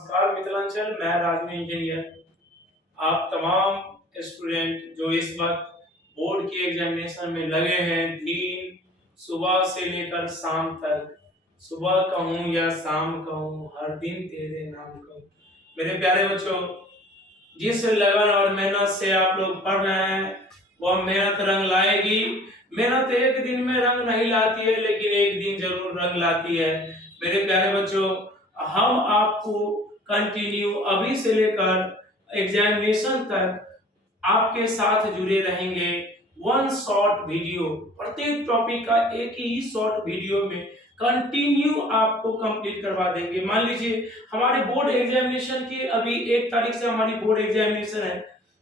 नमस्कार मिथिलांचल, मैं राजवी इंजीनियर। आप तमाम स्टूडेंट जो इस वक्त बोर्ड की एग्जामिनेशन में लगे हैं, दिन सुबह से लेकर शाम तक, सुबह कहूँ या शाम कहूँ, हर दिन तेरे नाम कहूँ। मेरे प्यारे बच्चों, जिस लगन और मेहनत से आप लोग पढ़ रहे हैं वह मेहनत रंग लाएगी। मेहनत एक दिन में रंग नहीं लाती है, लेकिन एक दिन जरूर रंग लाती है। मेरे प्यारे बच्चों, हम आपको कंटिन्यू अभी से लेकर एग्जामिनेशन तक आपके साथ जुड़े रहेंगे। वन शॉर्ट वीडियो, प्रत्येक टॉपिक का एक ही शॉर्ट वीडियो में कंटिन्यू आपको कंप्लीट करवा देंगे। मान लीजिए हमारे बोर्ड एग्जामिनेशन की अभी 1 तारीख से हमारी बोर्ड एग्जामिनेशन है,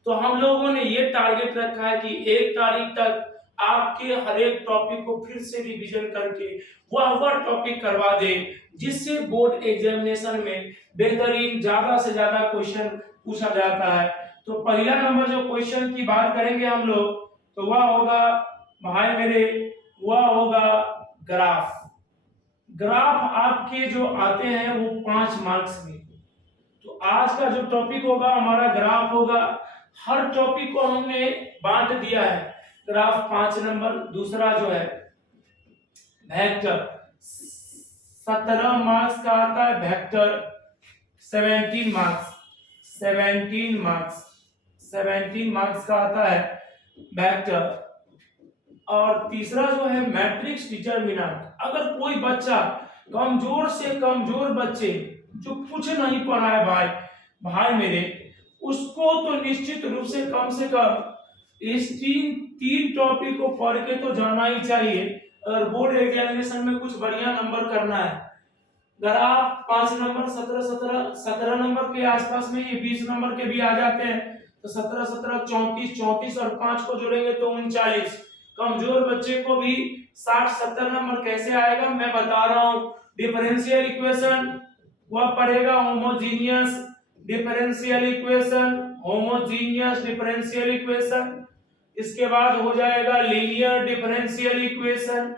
तो हम लोगों ने ये टारगेट रखा है कि 1 तारीख तक आपके हर एक टॉपिक को फिर से रिवीजन करके वह टॉपिक करवा दे, जिससे बोर्ड एग्जामिनेशन में बेहतरीन ज्यादा से ज्यादा क्वेश्चन पूछा जाता है। तो पहला नंबर जो क्वेश्चन की बात करेंगे हम लोग, तो वह होगा भाई मेरे, वह होगा ग्राफ। ग्राफ आपके जो आते हैं वो 5 मार्क्स में। तो आज का जो टॉपिक होगा हमारा ग्राफ होगा। हर टॉपिक को हमने बांट दिया है। Graph 5 number. दूसरा जो है वेक्टर, 17 मार्क्स का आता है वेक्टर। 17 मार्क्स, 17 मार्क्स का आता है वेक्टर। और तीसरा जो है मैट्रिक्स डिटरमिनेंट। अगर कोई बच्चा कमजोर से कमजोर बच्चे जो कुछ नहीं पढ़ा है भाई मेरे, उसको तो निश्चित रूप से कम इस तीन टॉपिक को पढ़ के तो जाना ही चाहिए अगर बोर्ड एग्जामिनेशन में कुछ बढ़िया नंबर करना है। अगर आप 5 नंबर 17 नंबर के आसपास में, ये 20 नंबर के भी आ जाते हैं, तो 17 17 34 और 5 को जोड़ेंगे तो 39। कमजोर बच्चे को भी 60-70 नंबर कैसे आएगा मैं बता रहा हूँ। डिफरेंशियल इक्वेशन वह पढ़ेगा, homogeneous differential equation, homogeneous differential equation. इसके बाद हो जाएगा लीनियर डिफरेंशियल इक्वेशन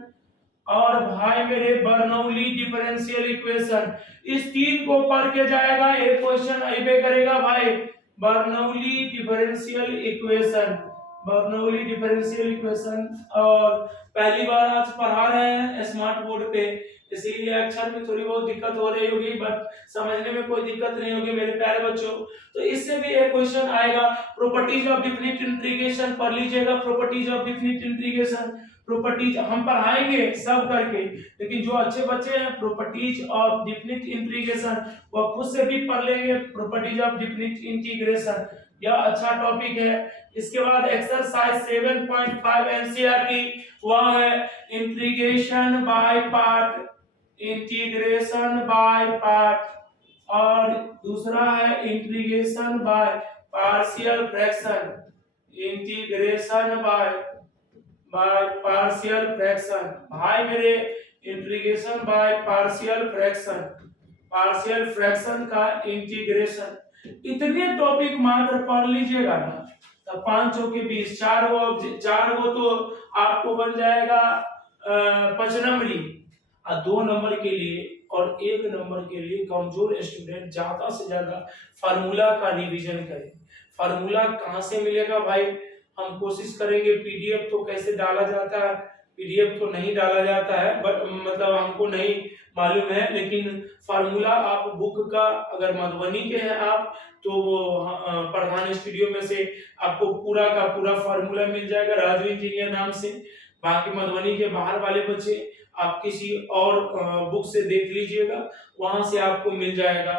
और भाई मेरे बर्नौली डिफरेंशियल इक्वेशन। इस तीन को पढ़ के जाएगा, एक क्वेश्चन आइबे करेगा भाई, Bernoulli differential equation, Bernoulli differential equation. और पहली बार आज पढ़ा रहे हैं स्मार्ट बोर्ड पे, इसीलिए अक्षर में थोड़ी बहुत दिक्कत हो रही होगी, बट समझने में कोई दिक्कत नहीं होगी मेरे प्यारे बच्चों। तो इससे भी एक क्वेश्चन आएगा, प्रॉपर्टीज ऑफ डेफिनिट इंटीग्रेशन पढ़ लीजिएगा। Properties of definite integration, properties हम पढ़ाएंगे सब करके, लेकिन जो अच्छे बच्चे हैं प्रॉपर्टीज ऑफ डेफिनिट इंटीग्रेशन वो खुद से भी पढ़ लेंगे। प्रॉपर्टीज ऑफ डेफिनिट इंटीग्रेशन यह अच्छा टॉपिक है। इसके बाद एक्सरसाइज 7.5 एनसीईआरटी, वह है integration by part, integration by part. और दूसरा है integration by partial fraction, integration by partial fraction. भाई मेरे integration by partial fraction, partial fraction का इंटीग्रेशन, इतने टॉपिक मात्र पढ़ लीजिएगा ना, तब 5 के 20, 4 गो तो आपको बन जाएगा 5 नंबरी। और 2 नंबर के लिए और 1 नंबर के लिए कमजोर स्टूडेंट ज्यादा से ज्यादा फार्मूला का रिवीजन करें। फार्मूला कहाँ से मिलेगा भाई, हम कोशिश करेंगे। पीडीएफ तो कैसे डाला जाता है, पीडीएफ तो नहीं डाला जाता है, बट मतलब हमको नहीं मालूम है, लेकिन फार्मूला आप बुक का, अगर मधुबनी के हैं आप तो वो प्रधान स्टूडियो में से आपको पूरा का पूरा फार्मूला मिल जाएगा राजू इंजीनियर नाम से। बाकी मधुबनी के बाहर वाले बच्चे आप किसी और बुक से देख लीजिएगा, वहां से आपको मिल जाएगा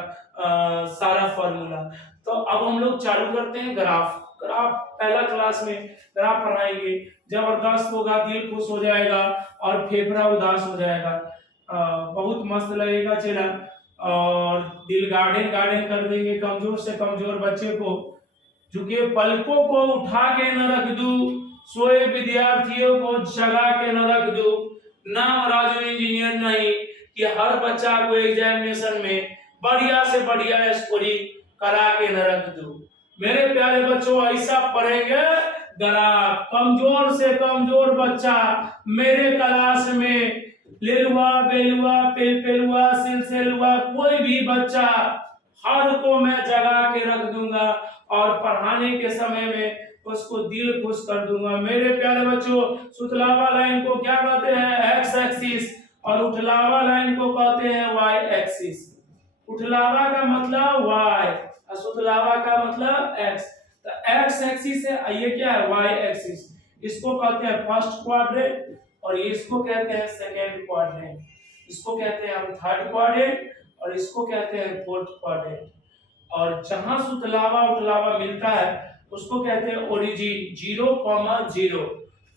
सारा फार्मूला। तो अब हम लोग चालू करते हैं ग्राफ। ग्राफ पहला क्लास में ग्राफ पढ़ाएंगे, जबरदस्त होगा, दिल खुश हो जाएगा और फेफड़ा उदास हो जाएगा। बहुत मस्त लगेगा चेहरा और दिल गार्डन गार्डन कर देंगे। कमजोर से कमजोर बच्चे को झुके पलकों को उठा के न रख दूं, सोए विद्यार्थियों को जगा के न रख दूं। नाम राजू इंजीनियर नहीं कि हर बच्चा को एग्जामिनेशन में बढ़िया से बढ़िया स्कोरिंग करा के न रख दूं। मेरे प्यारे बच्चों, ऐसा पढ़ेंगे ग्राफ। कमजोर से कमजोर बच्चा मेरे क्लास में लेलुआ बेलुआ पेलपेलुआ सिलसेलुआ कोई भी बच्चा हर को मैं जगा के रख दूंगा और पढ़ाने के समय में उसको दिल खुश कर दूंगा। मेरे प्यारे बच्चों, सुतलावा लाइन को क्या कहते हैं? एक्स एक्सिस, और उठलावा लाइन को कहते हैं वाई एक्सिस। उठलावा का मतलब वाई और सुतलावा का मतलब एक्स। तो एक्स एक्सिस है, ये क्या है? Y axis. इसको कहते हैं फर्स्ट क्वाड्रेंट और इसको कहते हैं सेकेंड क्वाड्रेंट। इसको कहते हैं हम थर्ड क्वाड्रेंट और इसको कहते हैं फोर्थ क्वाड्रेंट। और जहां सुतलावा उतलावा मिलता है उसको कहते हैं ओरिजिन, 0,0।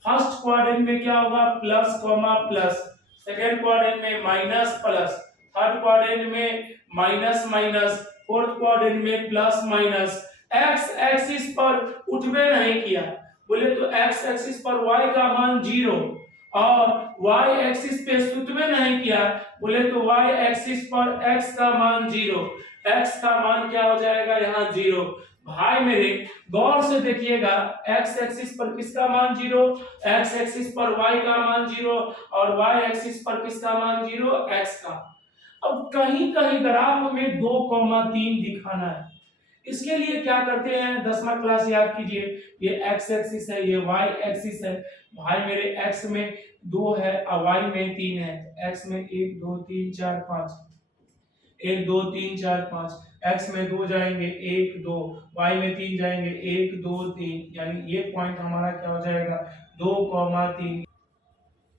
फर्स्ट क्वाड्रेंट में क्या होगा? Plus comma plus, second quadrant में माइनस प्लस, थर्ड क्वाड्रेंट में माइनस माइनस, फोर्थ क्वाड्रेंट में प्लस माइनस। एक्स एक्सिस पर उठवे नहीं किया, बोले तो एक्स एक्सिस पर वाई का मान 0 और वाई एक्सिस पे सुतवे नहीं किया, बोले तो वाई एक्सिस पर x का मान 0। x का मान क्या हो जाएगा? यहाँ 0। भाई मेरे गौर से देखिएगा, x एक्सिस पर किसका मान 0? x एक्सिस पर y का मान 0 और y एक्सिस पर किसका मान 0? x का। अब कहीं कहीं ग्राफ में 2,3 दिखाना है, इसके लिए क्या करते हैं? 10वां क्लास याद कीजिए। ये x एक्सिस है, ये y एक्सिस है। भाई मेरे x में 2 है और y में 3 है। x में 1 2 3 4 5, 1 2 3 4 5, x में 2 जाएंगे 1 2, y में 3 जाएंगे 1 2 3, यानी ये पॉइंट हमारा क्या हो जाएगा? 2,3।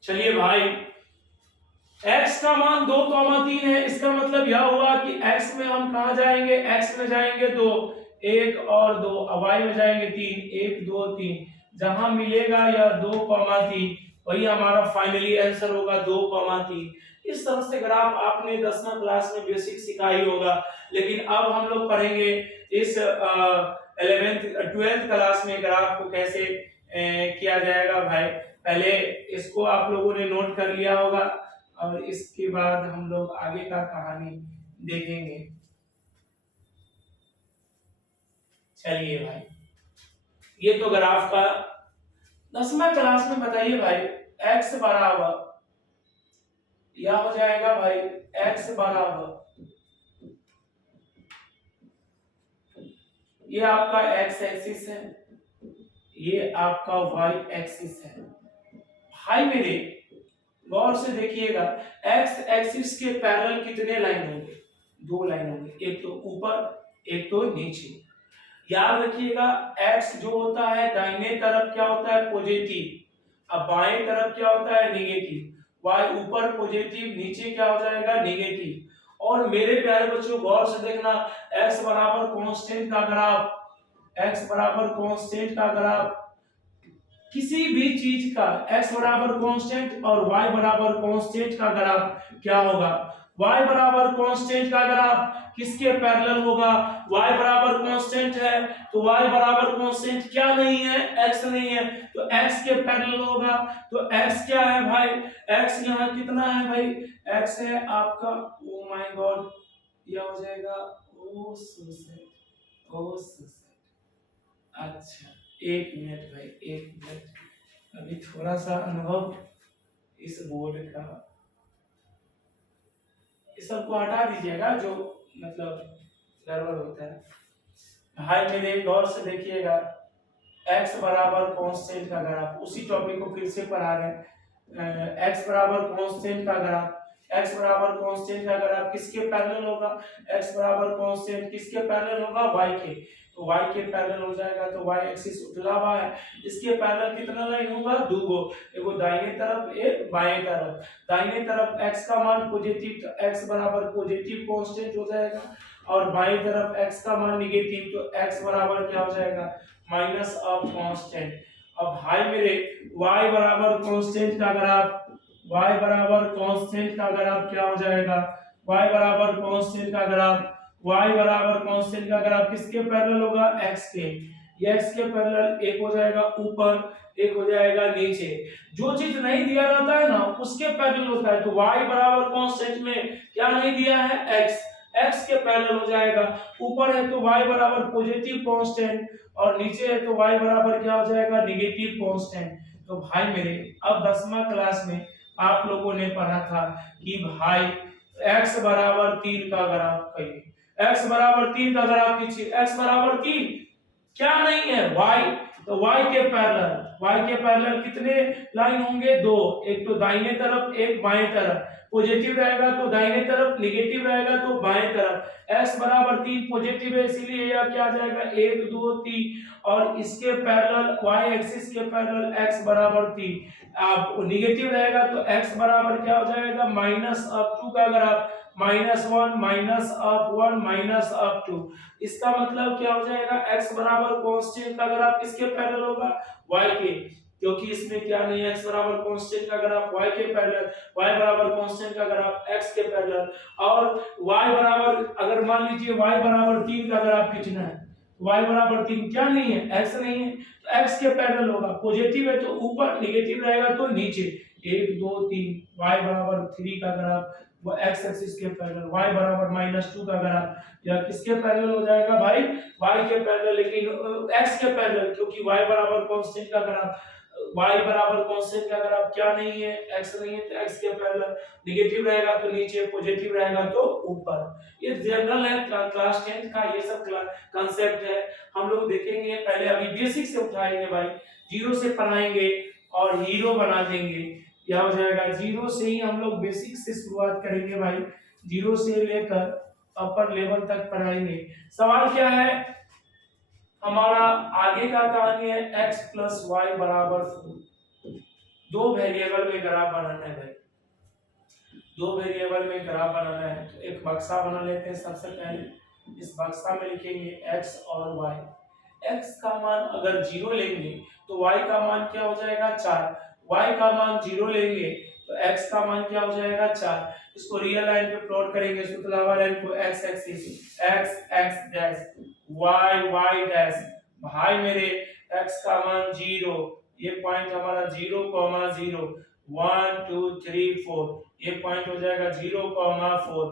चलिए भाई, x का मान 2,3 है, इसका मतलब यह हुआ कि x में हम कहा जाएंगे? x में जाएंगे 2, 1 और 2, y में जाएंगे 3, 1 2 3। जहां मिलेगा यह 2,3 वही हमारा फाइनली आंसर होगा 2,3। इस तरह से ग्राफ आपने 10वां क्लास में बेसिक सिखा ही होगा, लेकिन अब हम लोग पढ़ेंगे इस 11th 12th क्लास में ग्राफ को कैसे किया जाएगा। भाई पहले इसको आप लोगों ने नोट कर लिया होगा और इसके बाद हम लोग आगे का कहानी देखेंगे। चलिए भाई, ये तो ग्राफ का 10वां क्लास में बताइए भाई, x बराबर यह हो जाएगा भाई, x बराबर ये आपका x एक्सिस है, ये आपका y एक्सिस है। भाई मेरे गौर से देखिएगा, x एक्सिस के पैरेलल कितने लाइन होंगे? 2 लाइन होंगे, एक तो ऊपर एक तो नीचे। याद रखिएगा, x जो होता है दाहिने तरफ क्या होता है? पॉजिटिव। अब बाएं तरफ क्या होता है? नेगेटिव। y ऊपर पॉजिटिव, नीचे क्या हो जाएगा? नेगेटिव। और मेरे प्यारे बच्चों गौर से देखना, x बराबर कांस्टेंट का ग्राफ, x बराबर कांस्टेंट का ग्राफ किसी भी चीज का x बराबर कांस्टेंट और y बराबर कांस्टेंट का ग्राफ क्या होगा? y बराबर कांस्टेंट का ग्राफ किसके पैरेलल होगा? y बराबर कांस्टेंट है तो y बराबर कांस्टेंट क्या नहीं है? x नहीं है, तो x के पैरेलल होगा। तो x क्या है भाई? x यहाँ कितना है भाई? x है आपका, ओ माय गॉड, यह हो जाएगा ओ सुसेट, ओ सुसेट। अच्छा एक मिनट भाई, एक मिनट, अभी थोड़ा सा अनुभव इस बोर्ड का, इस सबको हटा दीजिएगा जो मतलब गड़बड़ होता है। भाई मेरे गौर से देखिएगा, x बराबर कांस्टेंट का ग्राफ, उसी टॉपिक को फिर से पढ़ा रहे हैं। x बराबर कांस्टेंट का ग्राफ, x बराबर कांस्टेंट का ग्राफ किसके पैरेलल होगा? x बराबर कांस्टेंट किसके पैरेलल होगा? y के। तो y के पैरेलल हो जाएगा, तो y एक्सिस उतलावा है, इसके पैरेलल कितना लाइन होगा? 2 गो, एगो दाहिने तरफ एक बाएं तरफ। दाहिने तरफ x का मान पॉजिटिव, तो x बराबर पॉजिटिव कांस्टेंट हो जाएगा और बाएं तरफ x का मान नेगेटिव, तो x बराबर क्या हो जाएगा? Minus of constant. अब भाई मेरे y बराबर कांस्टेंट का ग्राफ, y बराबर कांस्टेंट का ग्राफ क्या हो जाएगा? y बराबर कांस्टेंट का ग्राफ, y बराबर कांस्टेंट का ग्राफ किसके पैरेलल होगा? x के। ये x के पैरेलल एक हो जाएगा ऊपर, एक हो जाएगा नीचे। जो चीज नहीं दिया रहता है ना उसके पैरेलल होता है। तो y बराबर कांस्टेंट में क्या नहीं दिया है? x, x के पैरेलल हो जाएगा। ऊपर है तो y बराबर पॉजिटिव कांस्टेंट और नीचे है तो y बराबर क्या हो जाएगा? Negative constant. तो भाई मेरे अब 10वां क्लास में आप लोगों ने पढ़ा था कि भाई x बराबर 3 का ग्राफ कहिए। x बराबर 3 का ग्राफ खींचिए, x बराबर 3 क्या नहीं है y, तो y के पैरेलल कितने लाइन होंगे? दो, एक तो दाहिने तरफ एक बाएं तरफ, पॉजिटिव रहेगा तो दाहिने तरफ, नेगेटिव रहेगा तो बाएं तरफ। x बराबर 3 पॉजिटिव है इसीलिए यह क्या आ जाएगा 1 2 3 और इसके पैरेलल y एक्सिस के पैरेलल x बराबर 3। आप नेगेटिव रहेगा तो x बराबर क्या हो जाएगा माइनस ऑफ 2 का graph, -1 minus of 1 minus of 2। इसका मतलब क्या हो जाएगा x बराबर कांस्टेंट का ग्राफ किसके पैरेलल होगा? y के, क्योंकि इसमें क्या नहीं है x बराबर कांस्टेंट का ग्राफ y के पैरेलल, y बराबर कांस्टेंट का ग्राफ x के पैरेलल। और y बराबर अगर मान लीजिए y बराबर 3 का ग्राफ खींचना है, y बराबर 3 क्या नहीं है? x नहीं है, तो x के पैरेलल होगा, पॉजिटिव है तो ऊपर, नेगेटिव रहेगा तो नीचे। 1 2 3 y बराबर 3 का ग्राफ वो x एक्सिस के पैरेलल, y बराबर -2 का ग्राफ या किसके पैरेलल हो जाएगा भाई? y के पैरेलल, लेकिन x के पैरेलल, क्योंकि y बराबर कांस्टेंट का ग्राफ, y बराबर कांस्टेंट का ग्राफ क्या नहीं है? x नहीं है, तो x के पैरेलल, नेगेटिव रहेगा तो नीचे, पॉजिटिव रहेगा तो ऊपर। ये जनरल है क्लास 10 का, ये सब कांसेप्ट है, हम लोग देखेंगे पहले, अभी बेसिक से उठाएंगे भाई, जीरो से पढ़ाएंगे और हीरो बना देंगे। क्या हो जाएगा? जीरो से ही हम लोग बेसिक से शुरुआत करेंगे भाई, जीरो से लेकर अपर लेवल तक पढ़ाएंगे। सवाल क्या है हमारा आगे का? कहानी है x प्लस वाई बराबर 4। दो वेरिएबल में ग्राफ बनाना है भाई, दो वेरिएबल में ग्राफ बनाना है, तो एक बक्सा बना लेते हैं। सबसे पहले इस बक्सा में लिखेंगे x और y। x का मान अगर 0 लेंगे तो y का मान क्या हो जाएगा 4, y का मान 0 लेंगे तो x का मान क्या हो जाएगा 4। इसको रियल लाइन पे प्लॉट करेंगे, शुक्लावा लाइन को x axis, x x dash, y y dash. भाई मेरे x का मान 0, ये पॉइंट हमारा 0, 0 1 2 3 4, ये पॉइंट हो जाएगा 0, 4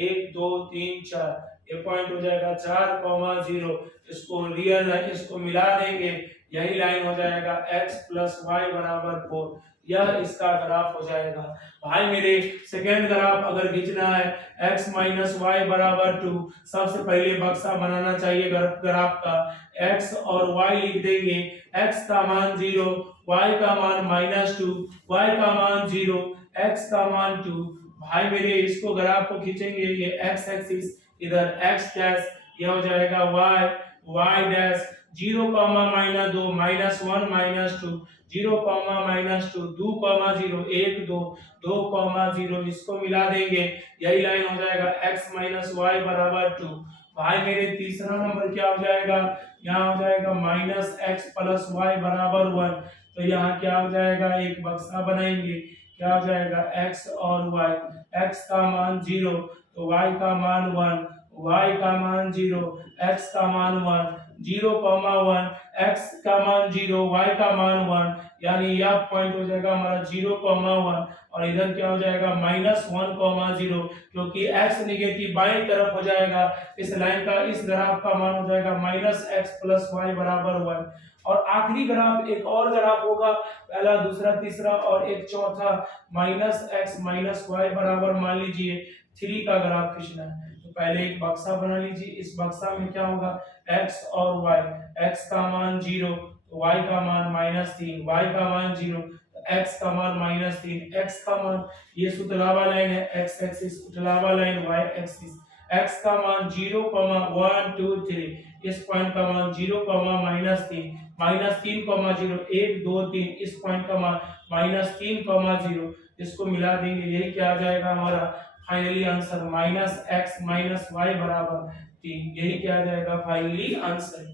1 2 3 4, ये पॉइंट हो जाएगा 4, 0। इसको रियल लाइन, इसको मिला देंगे, यही लाइन हो जाएगा x प्लस वाई बराबर 4। यह इसका ग्राफ हो जाएगा। भाई मेरे सेकेंड ग्राफ अगर खींचना है x माइनस वाई बराबर 2, सबसे पहले बक्सा बनाना चाहिए ग्राफ का, x और y लिख देंगे, x का मान 0, y का मान -2, y का मान 0, x का मान 2। भाई मेरे इसको ग्राफ को खींचेंगे, ये x एक्सिस, इधर x डैश, यह हो जाएगा y y डैश, 0, -2 -1 -2, 0, -2 2, 0 1 2 2, 0, इसको मिला देंगे, यही लाइन हो जाएगा x माइनस वाई बराबर 2। भाई मेरे तीसरा नंबर क्या हो जाएगा? यहाँ हो जाएगा -x प्लस वाई बराबर 1। तो यहाँ क्या हो जाएगा? एक बक्सा बनाएंगे, क्या हो जाएगा x और y, x का मान 0 तो y का मान 1, y का मान 0, x का मान 1, 0, 1, x का मान 0, y का मान 1, यानी यह पॉइंट हो जाएगा हमारा 0, 1 और इधर क्या हो जाएगा -1, 0, क्योंकि x नेगेटिव बाएं तरफ हो जाएगा। इस लाइन का, इस ग्राफ का मान हो जाएगा -x प्लस वाई बराबर 1। और आखिरी ग्राफ एक और ग्राफ होगा, पहला दूसरा तीसरा और एक चौथा -x माइनस वाई बराबर मान लीजिए 3 का ग्राफ खींचना है। तो पहले एक बक्सा बना लीजिए, इस बक्सा में क्या होगा x और y, x का मान 0 तो y का मान -3, y का मान 0 तो x का मान -3, x का मान, ये सुतलावा लाइन है, x एक्सिस, सुतलावा लाइन y एक्सिस, x का मान 0, 1 2 3, इस पॉइंट का मान 0, -3, -3, 0 1 2 3, इस पॉइंट का मान -3, 0, इसको मिला देंगे, यही क्या आ जाएगा हमारा finally answer -x minus y बराबर 3। यही क्या आ जाएगा फाइनली आंसर।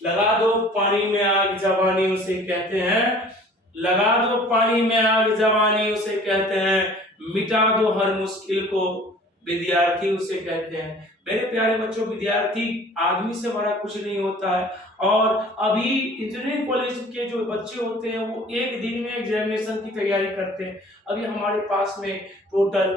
लगा दो पानी में आग जवानी उसे कहते हैं, लगा दो पानी में आग जवानी उसे कहते हैं, मिटा दो हर मुश्किल को विद्यार्थी उसे कहते हैं। मेरे प्यारे बच्चों, विद्यार्थी आदमी से बड़ा कुछ नहीं होता है। और अभी इंजीनियरिंग कॉलेज के जो बच्चे होते हैं वो एक दिन में एग्जामिनेशन की तैयारी करते हैं। अभी हमारे पास में टोटल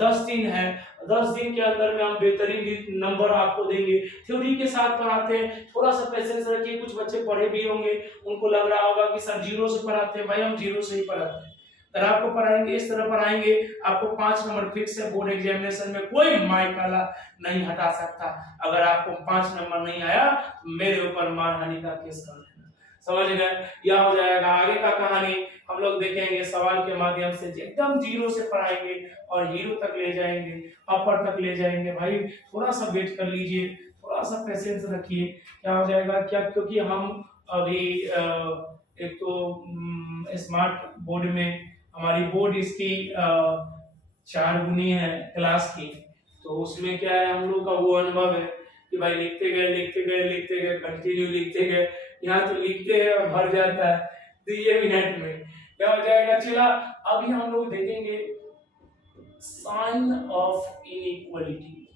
10 दिन है, 10 दिन के अंदर में हम बेहतरीन नंबर आपको देंगे। थ्योरी के साथ पढ़ाते हैं, थोड़ा सा पेशेंस रखिए। कुछ बच्चे पढ़े भी होंगे, उनको लग रहा होगा कि सर जीरो से पढ़ाते हैं, भाई हम जीरो से ही पढ़ाते हैं। अगर आपको पढ़ाएंगे इस तरह पढ़ाएंगे, आपको 5 नंबर फिक्स है बोर्ड एग्जामिनेशन में, कोई माई काला नहीं हटा सकता। अगर आपको 5 नंबर नहीं आया तो मेरे ऊपर मानहानि का केस कर देना, समझ गए। यह हो जाएगा। आगे का कहानी हम लोग देखेंगे सवाल के माध्यम से, एकदम जीरो से पढ़ाएंगे और हीरो तक ले जाएंगे, अपर तक ले जाएंगे। भाई थोड़ा सा वेट कर लीजिए, थोड़ा सा पेशेंस रखिए। क्या हो जाएगा क्या, क्योंकि हम अभी एक तो स्मार्ट बोर्ड में हमारी बोर्ड इसकी 4 गुनी है क्लास की, तो उसमें क्या है हम लोग का वो अनुभव है कि भाई लिखते गए लिखते गए लिखते गए कंटिन्यू लिखते गए, यहाँ तो लिखते हैं और भर जाता है 2 मिनट में। क्या हो जाएगा। चला अभी हम लोग देखेंगे sign of inequality,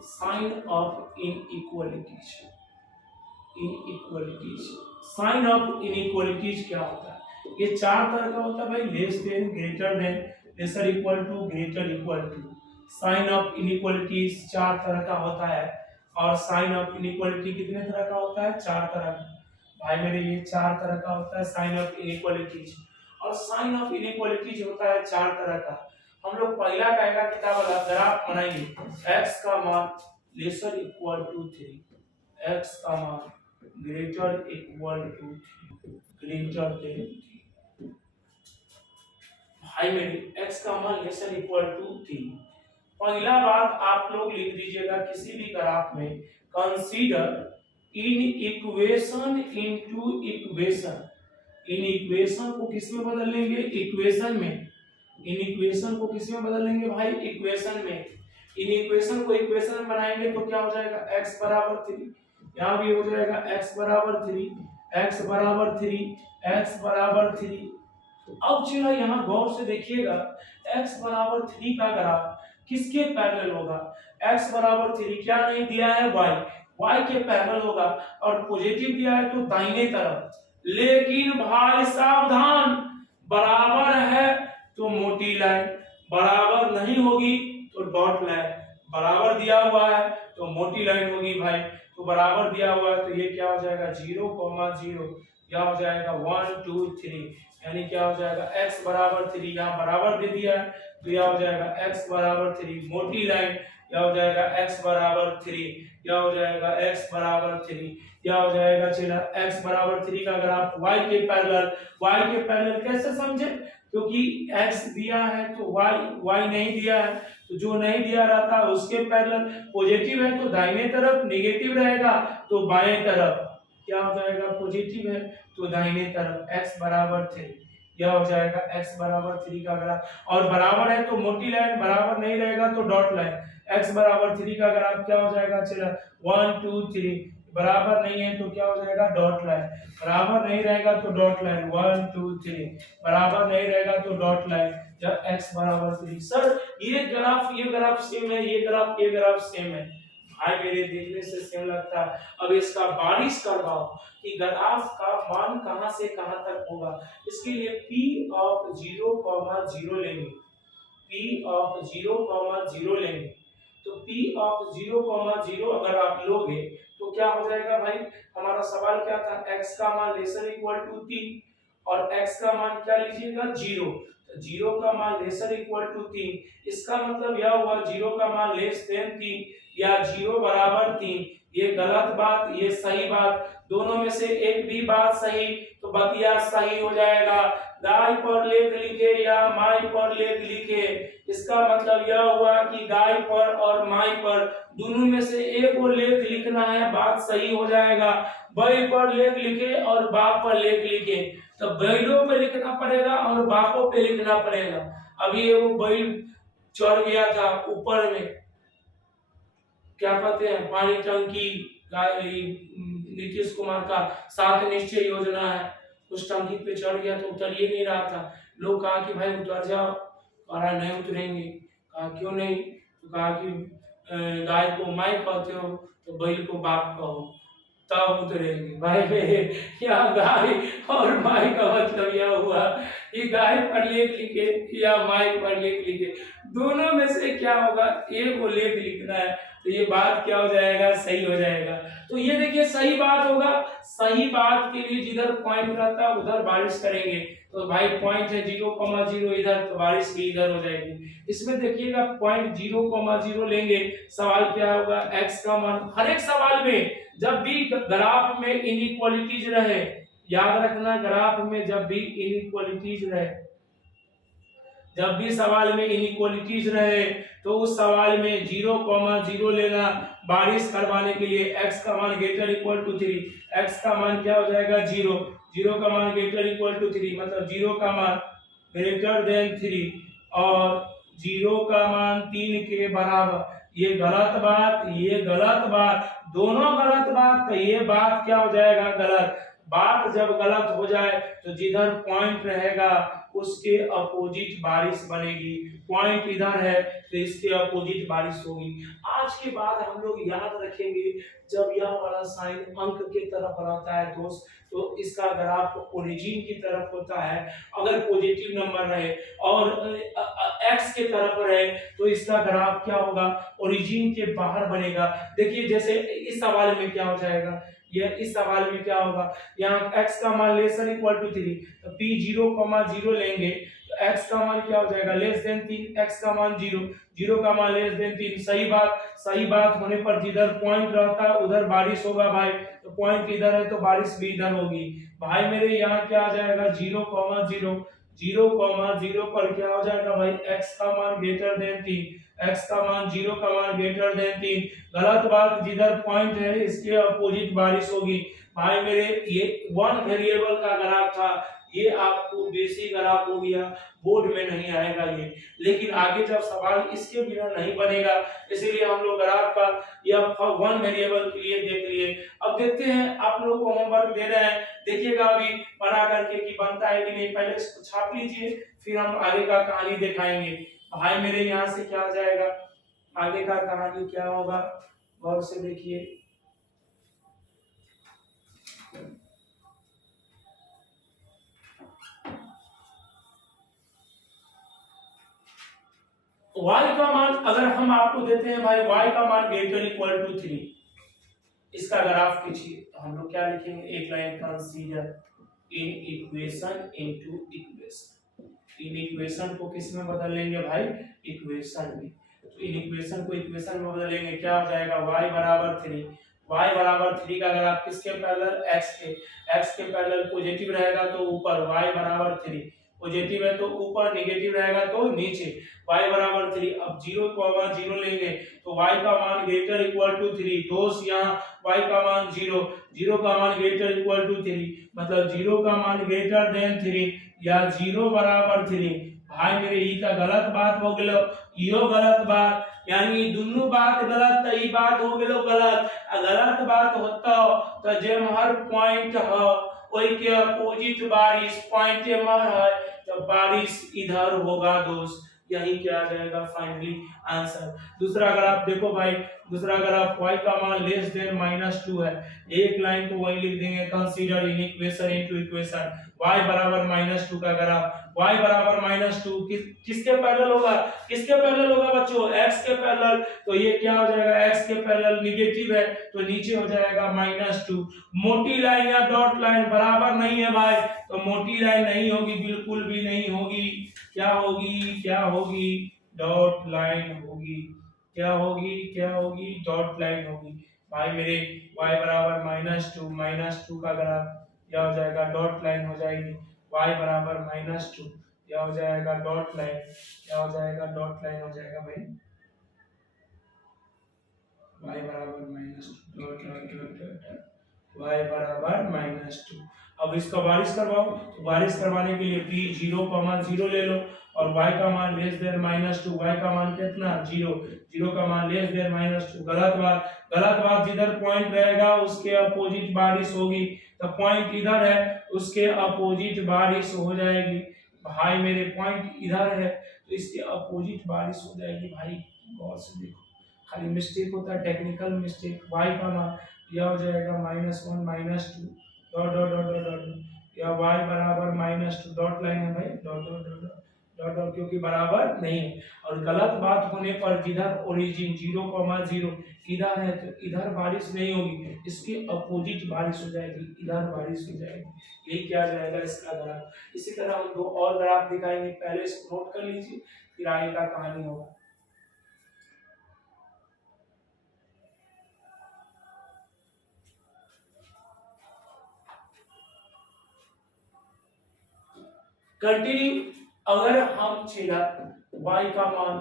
sign of inequalities. Inequalities, sign of inequalities क्या होता है। ये 4 तरह का होता है भाई, less than, greater than, lesser equal to, greater equal to. Sign of inequalities 4 तरह का होता है। और साइन ऑफ इनइक्वालिटी कितने तरह का होता है, 4 तरह का। भाई मेरे ये 4 तरह का होता है साइन ऑफ इनइक्वालिटीज। और साइन ऑफ इनइक्वालिटीज होता है 4 तरह का। हम लोग पहला कहेगा किताब वाला ग्राफ बनाएंगे, x का मान लेसर इक्वल टू 3, x का मान greater equal to, greater than. भाई मेरे x का मान लेसर इक्वल टू 3। पहला बात आप लोग लिख दीजिएगा किसी भी ग्राफ में, consider in equation into equation. In equation को किस में बदल लेंगे, इक्वेशन में। इन इक्वेशन को किस में बदल लेंगे भाई, इक्वेशन में। इन इक्वेशन को इक्वेशन में बनाएंगे तो क्या हो जाएगा, x बराबर 3, यहाँ भी हो जाएगा x बराबर 3, x बराबर 3, x बराबर 3। अब चलो यहाँ गौर से देखिएगा, x बराबर 3 का ग्राफ किसके पैरेलल होगा, x बराबर 3 क्या नहीं दिया है, y के पैरेलल होगा। और पॉजिटिव दिया है तो दाहिने तरफ। लेकिन भाई सावधान, बराबर है तो मोटी लाइन, बराबर नहीं होगी तो डॉट लाइन। बराबर दिया हुआ है तो मोटी लाइन होगी भाई, तो बराबर दिया हुआ है तो ये क्या हो जाएगा 0,0, क्या हो जाएगा 1 2 3, यानी क्या हो जाएगा x बराबर 3, यहाँ बराबर दे दिया है तो यह हो जाएगा x बराबर 3 मोटी लाइन, यह हो जाएगा x बराबर 3, यह हो जाएगा x बराबर 3, यह हो जाएगा चला x बराबर 3 का ग्राफ y के पैरेलल कैसे समझे, क्योंकि x दिया है तो y नहीं दिया है, तो जो नहीं दिया रहता उसके पैरेलल। पॉजिटिव है तो दाहिने तरफ, नेगेटिव रहेगा तो बाएं तरफ। क्या हो जाएगा, पॉजिटिव है तो दाहिने तरफ, x बराबर 3, यह हो जाएगा x बराबर 3 का ग्राफ। और बराबर है तो मोटी लाइन, बराबर नहीं रहेगा तो डॉट लाइन। x बराबर 3 का ग्राफ क्या हो जाएगा, चला 1 2 3, बराबर नहीं है तो क्या हो जाएगा डॉट लाइन, बराबर नहीं रहेगा तो डॉट लाइन 1 2 3, बराबर नहीं रहेगा तो डॉट लाइन, जब x बराबर 3। सर ये ग्राफ सेम है, ये ग्राफ सेम है। भाई मेरे देखने से सेम लगता है। अब इसका बारिश करवाओ कि ग्राफ का मान कहां से कहां तक होगा। इसके लिए p ऑफ 0,0 लेंगे, p ऑफ 0,0 लेंगे। तो p ऑफ 0,0 अगर आप लोगे तो क्या हो जाएगा भाई, हमारा सवाल क्या था, x का मान लेसर इक्वल टू 3 और x का मान क्या लीजिएगा 0, तो 0 का मान लेसर इक्वल टू 3। इसका मतलब यह हुआ 0 का मान लेस देन 3 या 0 बराबर 3। ये गलत बात, ये सही बात, दोनों में से एक भी बात सही तो बतिया सही हो जाएगा। गाय पर लेख लिखे या माई पर लेख लिखे, इसका मतलब यह हुआ कि गाय पर और माई पर दोनों में से एक को लेख लिखना है, बात सही हो जाएगा। बैल पर लेख लिखे और बाप पर लेख लिखे, तो बैलों पे लिखना पड़ेगा और बापों पे लिखना पड़ेगा। अभी वो बैल चढ़ गया था ऊपर में, क्या कहते हैं पानी टंकी, नीतीश कुमार का 7 निश्चय योजना है, उस टंकी पे चढ़ गया तो उतर ही नहीं रहा था। लोग कहा कि भाई उतर जाओ, कहा नहीं उतरेंगे। कहा क्यों नहीं, तो कहा कि गाय को माई कहते हो तो बैल को बाप कहो तब उतरेंगे। भाई मेरे यहाँ गाय और माई का मतलब यह हुआ कि गाय पर लेख लिखे या माई पर लेख लिखे, दोनों में से क्या होगा, एक को लेख लिखना है तो ये बात क्या हो जाएगा, सही हो जाएगा। तो ये देखिए सही बात होगा। सही बात के लिए जिधर पॉइंट रहता है उधर बारिश करेंगे। तो भाई पॉइंट है 0,0 इधर, तो बारिश भी इधर हो जाएगी। इसमें देखिएगा पॉइंट 0,0 लेंगे, सवाल क्या होगा, x का मान। हर एक सवाल में जब भी ग्राफ में इनइक्वालिटीज रहे, याद रखना ग्राफ में जब भी इनइक्वालिटीज रहे, जब भी सवाल में इनइक्वालिटीज रहे तो उस सवाल में 0,0 लेना। बारिश करवाने के लिए x का मान ग्रेटर इक्वल टू 3, x का मान क्या हो जाएगा 0, 0 का मान ग्रेटर इक्वल टू 3, मतलब 0 का मान ग्रेटर देन 3 और 0 का मान 3 के बराबर। ये गलत बात, ये गलत बात, दोनों गलत बात। तो ये बात क्या हो जाएगा, गलत बात। जब गलत हो जाए तो जिधर पॉइंट रहेगा उसके अपोजिट बारिश बनेगी। पॉइंट इधर है तो इसके अपोजिट बारिश होगी। आज के बाद हम लोग याद रखेंगे, जब यह वाला साइन अंक की तरफ रहता है दोस्त, तो इसका ग्राफ ओरिजिन की तरफ होता है। अगर पॉजिटिव नंबर रहे और एक्स के तरफ रहे तो इसका ग्राफ क्या होगा, ओरिजिन के बाहर बनेगा। देखिए जैसे इस सवाल में क्या हो जाएगा, ये इस सवाल में क्या होगा, यहाँ x का मान लेसर इक्वल टू 3, तो p 0,0 लेंगे तो x का मान क्या हो जाएगा, लेस देन 3, x का मान 0, 0 का मान लेस देन 3। सही बात, सही बात होने पर जिधर पॉइंट रहता है उधर बारिश होगा भाई। तो पॉइंट इधर है तो बारिश भी इधर होगी भाई मेरे। यहाँ क्या आ जाएगा 0,0, 0,0 पर क्या हो जाएगा भाई, x का मान ग्रेटर देन 3, x का मान 0 का मान ग्रेटर देन 3। गलत बात, जिधर पॉइंट है इसके अपोजिट बारिश होगी भाई मेरे। ये वन वेरिएबल का ग्राफ था, ये आपको बेसिक ग्राफ हो गया, बोर्ड में नहीं आएगा ये। लेकिन आगे जब सवाल इसके बिना नहीं बनेगा, इसीलिए हम लोग ग्राफ का या वन वेरिएबल के लिए देख लिए। अब देखते हैं, आप लोगों को होमवर्क दे रहे हैं, देखिएगा अभी बना करके कि बनता है कि नहीं। पहले इसको छाप लीजिए, फिर हम आगे का कहानी दिखाएंगे भाई मेरे। यहाँ से क्या आ जाएगा, आगे का कहानी क्या होगा, गौर से देखिए। y का मान अगर हम आपको देते हैं भाई, y का मान ग्रेटर इक्वल टू 3, इसका ग्राफ खींचिए। तो हम लोग क्या लिखेंगे, एक line consider in equation into equation. In equation को किस में बदल लेंगे भाई, इक्वेशन में। तो इन इक्वेशन को इक्वेशन में बदलेंगे, क्या हो जाएगा y बराबर 3, y बराबर 3 का ग्राफ किसके पैरेलल, x के पैरेलल। पॉजिटिव रहेगा तो ऊपर, y बराबर 3, पॉजिटिव है तो ऊपर, नेगेटिव रहेगा तो नीचे, y बराबर 3। अब 0,0 लेंगे तो y का मान ग्रेटर इक्वल टू 3। दोस्त यहाँ y का मान 0, 0 का मान ग्रेटर इक्वल टू 3, मतलब 0 का मान ग्रेटर देन 3 या 0 बराबर 3। भाई मेरे ई का गलत बात हो गेलो, इहो गलत बात, यानी दोनों बात गलत, तो ई बात हो गेलो गलत। गलत बात होता तो जे हर पॉइंट है ओई के अपोजिट बारिश पॉइंट में है, तो बारिश इधर होगा दोस्त। यही क्या आ जाएगा फाइनली आंसर। दूसरा अगर आप देखो भाई, दूसरा अगर आप y का मान लेस देन -2 है, एक लाइन तो वही लिख देंगे, consider in equation into equation y बराबर -2 का ग्राफ। y बराबर -2 किसके पैरेलल होगा, किसके पैरेलल होगा बच्चों, x के पैरेलल। तो ये क्या हो जाएगा, x के पैरेलल, नेगेटिव है तो नीचे हो जाएगा -2। मोटी लाइन या डॉट लाइन बराबर नहीं है भाई, तो मोटी लाइन नहीं होगी, बिल्कुल भी नहीं होगी। क्या होगी, क्या होगी, डॉट लाइन होगी। क्या होगी, क्या होगी, डॉट लाइन होगी भाई मेरे। y बराबर -2 का ग्राफ क्या हो जाएगा, डॉट लाइन हो जाएगी। y बराबर -2 क्या हो जाएगा, डॉट लाइन, क्या हो जाएगा, डॉट लाइन हो जाएगा भाई। y बराबर -2 डॉट लाइन, y बराबर -2। अब इसका बारिश करवाओ, तो बारिश करवाने के लिए p 0,0 ले लो और y का मान लेस देन -2, y का मान कितना 0, 0 का मान लेस देन -2। गलत बात, गलत बात, जिधर पॉइंट रहेगा उसके अपोजिट बारिश होगी। तो पॉइंट इधर है, उसके अपोजिट बारिश हो जाएगी भाई मेरे। पॉइंट इधर है तो इसके अपोजिट बारिश हो जाएगी भाई। गौर से देखो, खाली मिस्टेक होता है, टेक्निकल मिस्टेक। y का मान यह हो जाएगा -1 -2 dot dot dot dot dot, या y बराबर -2 डॉट लाइन है भाई, dot dot dot dot dot क्योंकि बराबर नहीं है। और गलत बात होने पर जिधर ओरिजिन 0,0 इधर है तो इधर बारिश नहीं होगी, इसके अपोजिट बारिश हो जाएगी, इधर बारिश हो जाएगी। यही क्या जाएगा इसका ग्राफ। इसी तरह हम दो और ग्राफ दिखाएंगे, पहले इसको नोट कर लीजिए फिर आगे का कहानी होगा। कंटिन्यू, अगर हम छेड़ा y का मान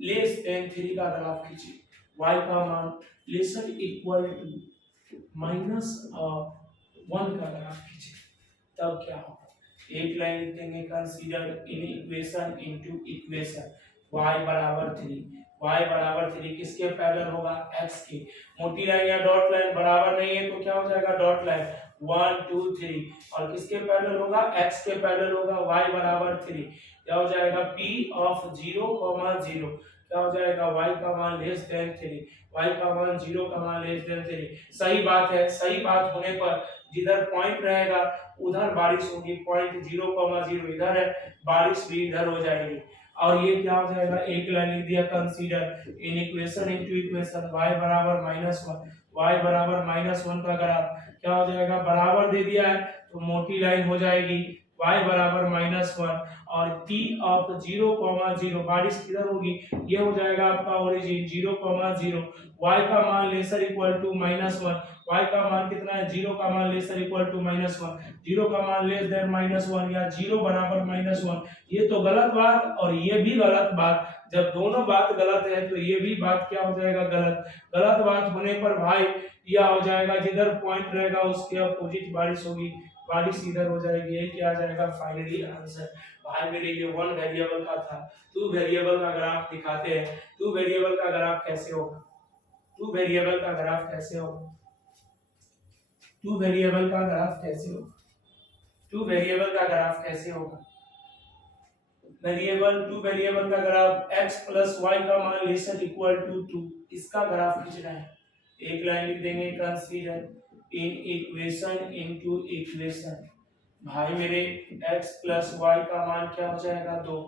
लेस देन 3 का ग्राफ खींचिए, y का मान लेसर इक्वल टू माइनस 1 का ग्राफ खींचिए, तब क्या होगा। एक लाइन लिख देंगे, consider in equation into equation y बराबर 3, y बराबर 3 किसके पैरेलल होगा, x के। मोटी लाइन या डॉट लाइन बराबर नहीं है तो क्या हो जाएगा, डॉट लाइन 1 2 3, और किसके पैरेलल होगा, x के पैरेलल होगा, y बराबर 3, क्या हो जाएगा p ऑफ 0,0, क्या हो जाएगा, y का मान लेस देन 3, y का मान 0 का मान लेस देन 3। सही बात है, सही बात होने पर जिधर पॉइंट रहेगा उधर बारिश होगी, पॉइंट 0,0 इधर है, बारिश भी इधर हो जाएगी। और ये क्या हो जाएगा, एक लाइन लिख दिया, consider in equation into equation y बराबर -1, y बराबर -1 का ग्राफ क्या हो जाएगा, बराबर दे दिया है तो मोटी लाइन हो जाएगी, y बराबर -1 और t ऑफ 0,0 बारिश किधर होगी, ये हो जाएगा आपका ओरिजिन 0,0, y का मान लेसर इक्वल टू -1, y का मान कितना है, 0 का मान लेसर इक्वल टू -1, 0 का मान लेस देन -1 या 0 बराबर -1। ये तो गलत बात और ये भी गलत बात, जब दोनों बात गलत है तो ये भी बात क्या हो जाएगा, गलत। गलत बात होने पर भाई यह हो जाएगा, जिधर पॉइंट रहेगा उसके अपोजिट बारिश होगी, बारिश इधर हो जाएगी। ये क्या आ जाएगा फाइनली आंसर। भाई मेरे ये 1 वेरिएबल का था, 2 वेरिएबल का ग्राफ दिखाते हैं। 2 वेरिएबल का ग्राफ कैसे होगा, 2 वेरिएबल का ग्राफ कैसे होगा, 2 वेरिएबल का ग्राफ कैसे होगा, 2 वेरिएबल का ग्राफ कैसे होगा। वेरिएबल 2 वेरिएबल का ग्राफ x प्लस y का मान लेसर इक्वल टू 2, इसका ग्राफ खींचना है। एक लाइन लिख देंगे, consider in equation into equation. भाई मेरे x प्लस y का मान क्या हो जाएगा, 2,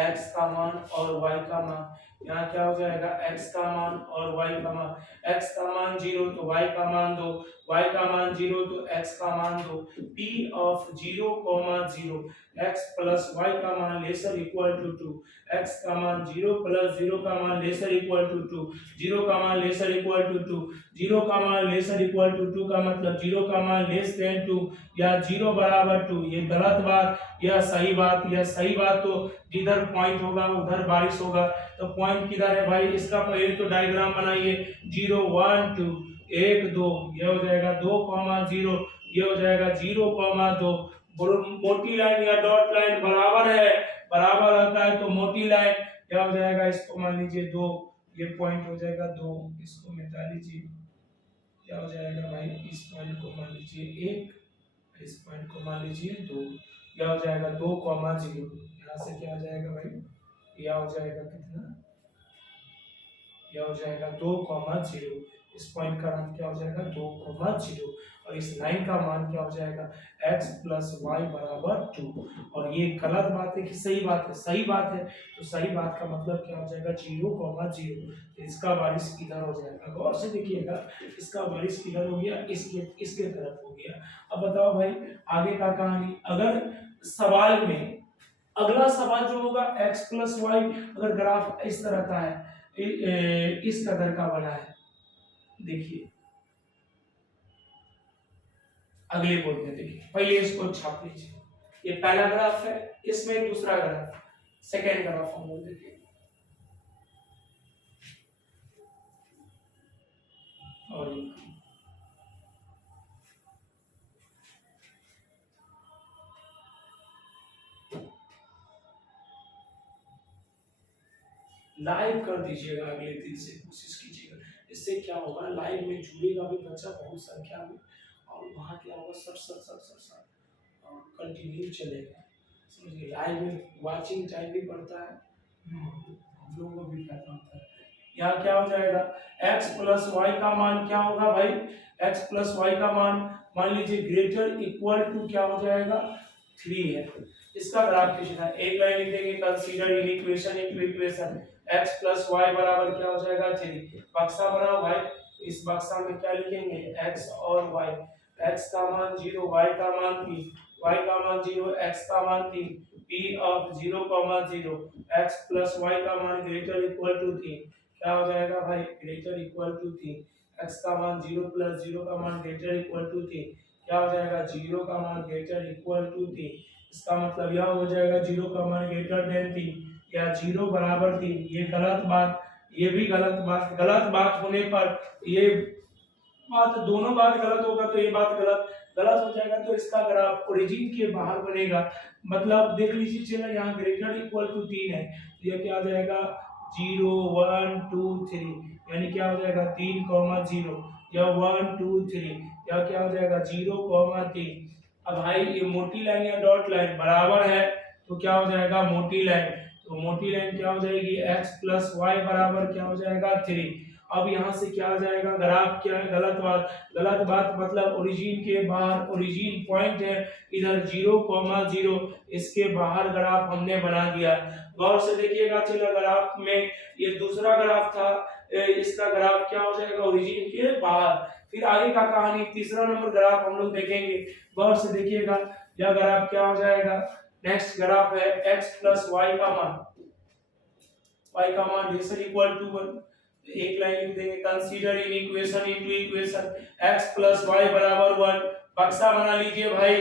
x का मान और y का मान, यहाँ क्या हो जाएगा, x का मान और y का मान, x का मान 0 तो y का मान 2, y का मान 0 तो x का मान 2, p of 0,0, x plus y का मान लेसर इक्वल टू 2, x का मान 0 प्लस 0 का मान लेसर इक्वल टू 2, 0 का मान लेसर इक्वल टू 2, 0 का मान लेसर इक्वल टू 2 का मतलब 0 का मान लेस देन 2 या 0 बराबर 2। ये गलत बात, यह सही बात, यह सही बात। तो जिधर पॉइंट होगा उधर बारिश होगा, तो पॉइंट किधर है भाई, इसका पहले तो डायग्राम बनाइए, 0 1 2 1 2, ये हो जाएगा 2,0, ये हो जाएगा 0,2। मोटी लाइन या डॉट लाइन बराबर है, बराबर आता है तो मोटी लाइन क्या हो जाएगा, इसको मान लीजिए 2, ये पॉइंट हो जाएगा 2, इसको मिटा लीजिए, क्या हो जाएगा भाई, इस पॉइंट को मान लीजिए 1, इस पॉइंट को मान लीजिए 2, यह हो जाएगा 2,0। यहाँ से क्या हो जाएगा भाई, यह हो जाएगा कितना, यह हो जाएगा 2,0। इस पॉइंट का मान क्या हो जाएगा, 2,0, और इस लाइन का मान क्या हो जाएगा, x प्लस वाई बराबर 2। और ये गलत बात है कि सही बात है, सही बात है तो सही बात का मतलब क्या हो जाएगा, 0,0। इसका बारिश किधर हो जाएगा, गौर से देखिएगा, इसका बारिश किधर हो गया, इसके तरफ हो गया। अब बताओ भाई आगे का कहानी। अगर सवाल में अगला सवाल जो होगा x प्लस वाई, अगर ग्राफ इस तरह का है, इस कदर का बना है, देखिए अगले बोर्ड में देखिए, पहले इसको छाप लीजिए, ये पहला ग्राफ है, इसमें दूसरा ग्राफ, सेकेंड ग्राफ हम लोग देखिए। और लाइव कर दीजिएगा, अगले दिन से कोशिश कीजिएगा, इससे क्या होगा, लाइव में जुड़ेगा भी बच्चा बहुत संख्या में, और वहाँ क्या होगा, sir sir sir sir sir continue चलेगा, समझिए। लाइव में वाचिंग टाइम भी बढ़ता है, हम लोगों को भी फायदा होता है। यहाँ क्या हो जाएगा, x प्लस वाई का मान क्या होगा भाई, x प्लस वाई का मान मान लीजिए ग्रेटर इक्वल टू क्या हो जाएगा, 3 है, इसका ग्राफ खींचना है। एक लाइन लिख देंगे consider in equation into equation x plus y बराबर क्या हो जाएगा 3। बक्सा बनाओ भाई, इस बक्सा में क्या लिखेंगे x और y, x का मान 0, y का मान 3, y का मान 0, x का मान 3, p of 0, 0 x plus y का मान ग्रेटर इक्वल टू 3, क्या हो जाएगा भाई ग्रेटर इक्वल टू 3, x का मान 0 प्लस 0 का मान ग्रेटर इक्वल टू 3, क्या हो जाएगा 0 का मान ग्रेटर इक्वल टू 3। इसका मतलब यह हो जाएगा 0 का मान ग्रेटर देन 3 या 0 बराबर 3। ये गलत बात, ये भी गलत बात होने पर ये बात, दोनों बात गलत होगा तो ये बात गलत हो जाएगा, तो इसका ग्राफ ओरिजिन के बाहर बनेगा। मतलब देख लीजिए चला यहाँ ग्रेटर इक्वल टू 3 है, तो ये क्या आ जाएगा 0 1 2 3, यानी क्या हो जाएगा 3 0 या 1 2 3 या क्या हो जाएगा 0 3। अब भाई ये मोटी लाइन या डॉट लाइन बराबर है तो क्या हो जाएगा मोटी लाइन, तो मोटी लाइन क्या हो जाएगी x प्लस वाई बराबर क्या हो जाएगा 3। अब यहाँ से क्या आ जाएगा ग्राफ क्या है गलत बात मतलब ओरिजिन के बाहर, ओरिजिन पॉइंट है इधर 0 इसके बाहर ग्राफ हमने बना दिया। गौर से देखिएगा चला ग्राफ में ये दूसरा ग्राफ था, इसका ग्राफ क्या हो जाएगा ओरिजिन के बाहर। फिर आगे का कहानी तीसरा नंबर ग्राफ हम लोग देखेंगे, गौर से देखिएगा यह ग्राफ क्या हो जाएगा। नेक्स्ट ग्राफ है x प्लस y का मान लेसर इक्वल टू 1। एक लाइन लिख देंगे consider in equation into equation x plus y बराबर 1। बक्सा बना लीजिए भाई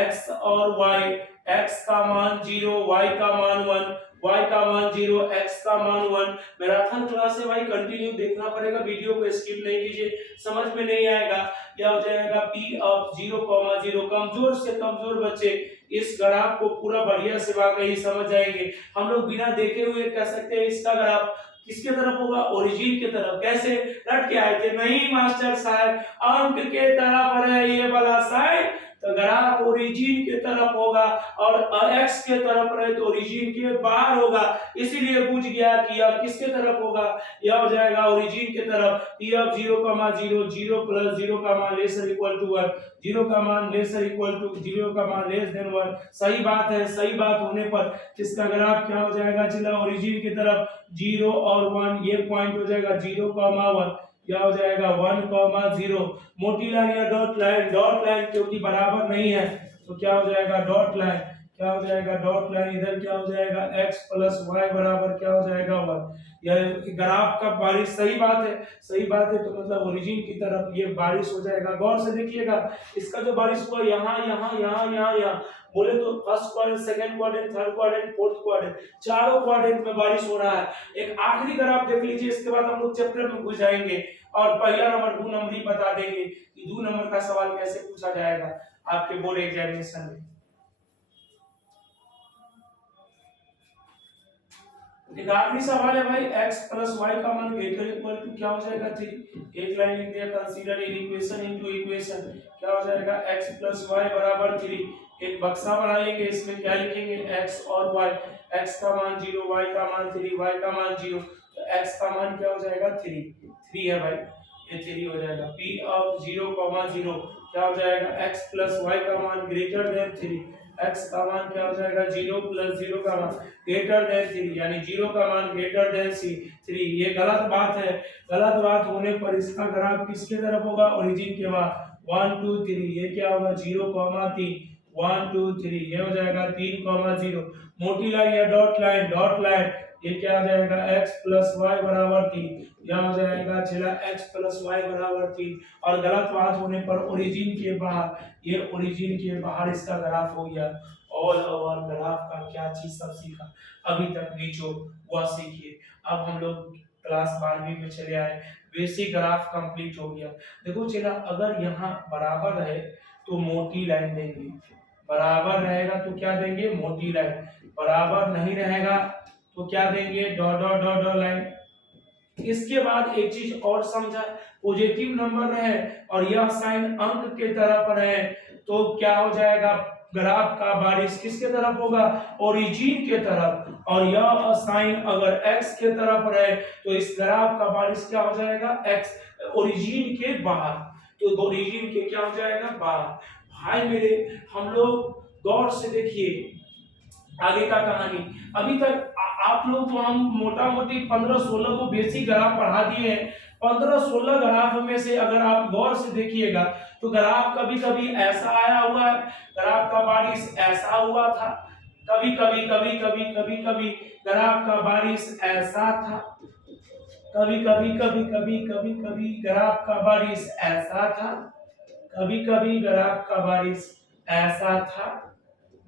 x और y, x का मान 0, y का मान 1, y का मान 0, x का मान 1। मैराथन क्लास है भाई, कंटिन्यू देखना पड़ेगा, वीडियो को स्किप नहीं कीजिए, समझ में नहीं आएगा। क्या हो जाएगा p ऑफ 0, 0। कमजोर से कमजोर बच्चे इस ग्राफ को पूरा बढ़िया से वाकई समझ जाएंगे। हम लोग बिना देखे हुए कह सकते हैं इसका ग्राफ किसके तरफ होगा ओरिजिन के तरफ। कैसे रट के आए थे नहीं मास्टर साहब अंक के तरफ है ये वाला साइड, तो ग्राफ ओरिजिन के तरफ होगा और x के तरफ रहे तो ओरिजिन के बाहर होगा, इसीलिए पूछ गया कि यह किसके तरफ होगा, यह हो जाएगा ओरिजिन के तरफ। p ऑफ 0, 0 प्लस 0 का मान लेसर इक्वल टू 1, 0 का मान लेसर इक्वल टू 0 का मान लेस देन 1। सही बात है, सही बात होने पर इसका ग्राफ क्या हो जाएगा चला ओरिजिन की तरफ 0 और 1, ये पॉइंट हो जाएगा 0, 1 क्या हो जाएगा 1, 0। मोटी लाइन या डॉट लाइन क्योंकि बराबर नहीं है तो क्या हो जाएगा डॉट लाइन, क्या हो जाएगा डॉट लाइन, इधर क्या हो जाएगा x प्लस वाई बराबर क्या हो जाएगा 1। यह ग्राफ का बारिश सही बात है तो मतलब ओरिजिन की तरफ ये बारिश हो जाएगा। गौर से देखिएगा इसका जो बारिश हुआ यहाँ बोले तो first quadrant, second quadrant, third quadrant, fourth quadrant, चारों क्वाड्रेंट में बारिश हो रहा है। एक आखिरी ग्राफ देख लीजिए, इसके बाद हम लोग चैप्टर में घुस जाएंगे और पहला नंबर 2 नंबर ही बता देंगे कि 2 नंबर का सवाल कैसे पूछा जाएगा आपके बोर्ड एग्जामिनेशन में। एक आखिरी सवाल है भाई x प्लस y का मान ग्रेटर इक्वल टू क्या हो जाएगा 3। एक लाइन लिख दिया consider in equation into equation, क्या हो जाएगा x प्लस y बराबर 3। एक बक्सा बना लेंगे, इसमें क्या लिखेंगे x और y, x का मान 0, y का मान 3, y का मान 0, तो x का मान क्या हो जाएगा 3 है भाई, ये 3 हो जाएगा। p ऑफ 0, 0 क्या हो जाएगा x प्लस y का मान ग्रेटर देन 3, x का मान क्या हो जाएगा 0 प्लस 0 का मान ग्रेटर देन 3, यानी 0 का मान ग्रेटर देन 3। ये गलत बात है, गलत बात होने पर इसका ग्राफ किसके तरफ होगा ओरिजिन के बाद 1 2 3, ये क्या होगा 0, 3, 1 2 3, ये हो जाएगा 3, 0। मोटी लाइन या डॉट लाइन ये क्या हो जाएगा x प्लस वाई बराबर 3, यह हो जाएगा चला x प्लस वाई बराबर 3। और गलत बात होने पर ओरिजिन के बाहर, ये ओरिजिन के बाहर इसका ग्राफ हो गया। ऑल ओवर ग्राफ का क्या चीज सब सीखा अभी तक नीचो वह सीखिए। अब हम लोग क्लास 12वीं में चले आए, बेसिक ग्राफ कंप्लीट हो गया। देखो चला अगर यहाँ बराबर है तो मोटी लाइन देंगे, बराबर रहेगा तो क्या देंगे मोटी लाइन, बराबर नहीं रहेगा तो क्या देंगे dot dot dot dot line. इसके बाद एक चीज और समझा, पॉजिटिव नंबर है और यह साइन अंक के तरफ है तो क्या हो जाएगा ग्राफ का बारिश किसके तरफ होगा ओरिजिन के तरफ, और यह साइन अगर x के तरफ रहे तो इस ग्राफ का बारिश क्या हो जाएगा x ओरिजिन के बाहर, तो ओरिजिन के क्या हो जाएगा बाहर। भाई मेरे हम लोग गौर से देखिए आगे का कहानी। अभी तक आप लोग तो हम मोटा मोटी 15-16 को बेसिक ग्राफ पढ़ा दिए हैं। 15-16 ग्राफ में से अगर आप गौर से देखिएगा तो ग्राफ कभी कभी ऐसा आया हुआ है, ग्राफ का बारिश ऐसा हुआ था, कभी कभी ग्राफ का बारिश ऐसा था, कभी कभी ग्राफ का बारिश ऐसा था, कभी कभी ग्राफ का बारिश ऐसा था।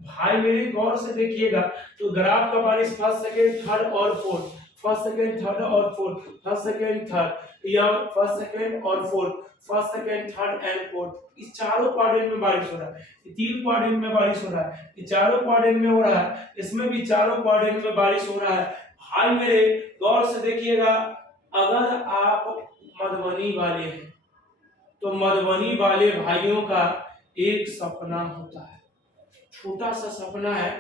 भाई मेरे गौर से देखिएगा तो ग्राफ का बारिश फर्स्ट सेकंड थर्ड और फोर्थ, फर्स्ट सेकंड थर्ड और फोर्थ, फर्स्ट सेकंड थर्ड या फर्स्ट सेकंड और fourth, first second third and fourth, इस चारों क्वाड्रेंट में बारिश हो रहा है। ये तीन क्वाड्रेंट में बारिश हो रहा है, ये चारों क्वाड्रेंट में हो रहा है, इसमें भी चारों क्वाड्रेंट में बारिश हो रहा है। भाई मेरे गौर से देखिएगा, अगर आप मधुबनी वाले हैं तो मधुबनी वाले भाइयों का एक सपना होता है, छोटा सा सपना है,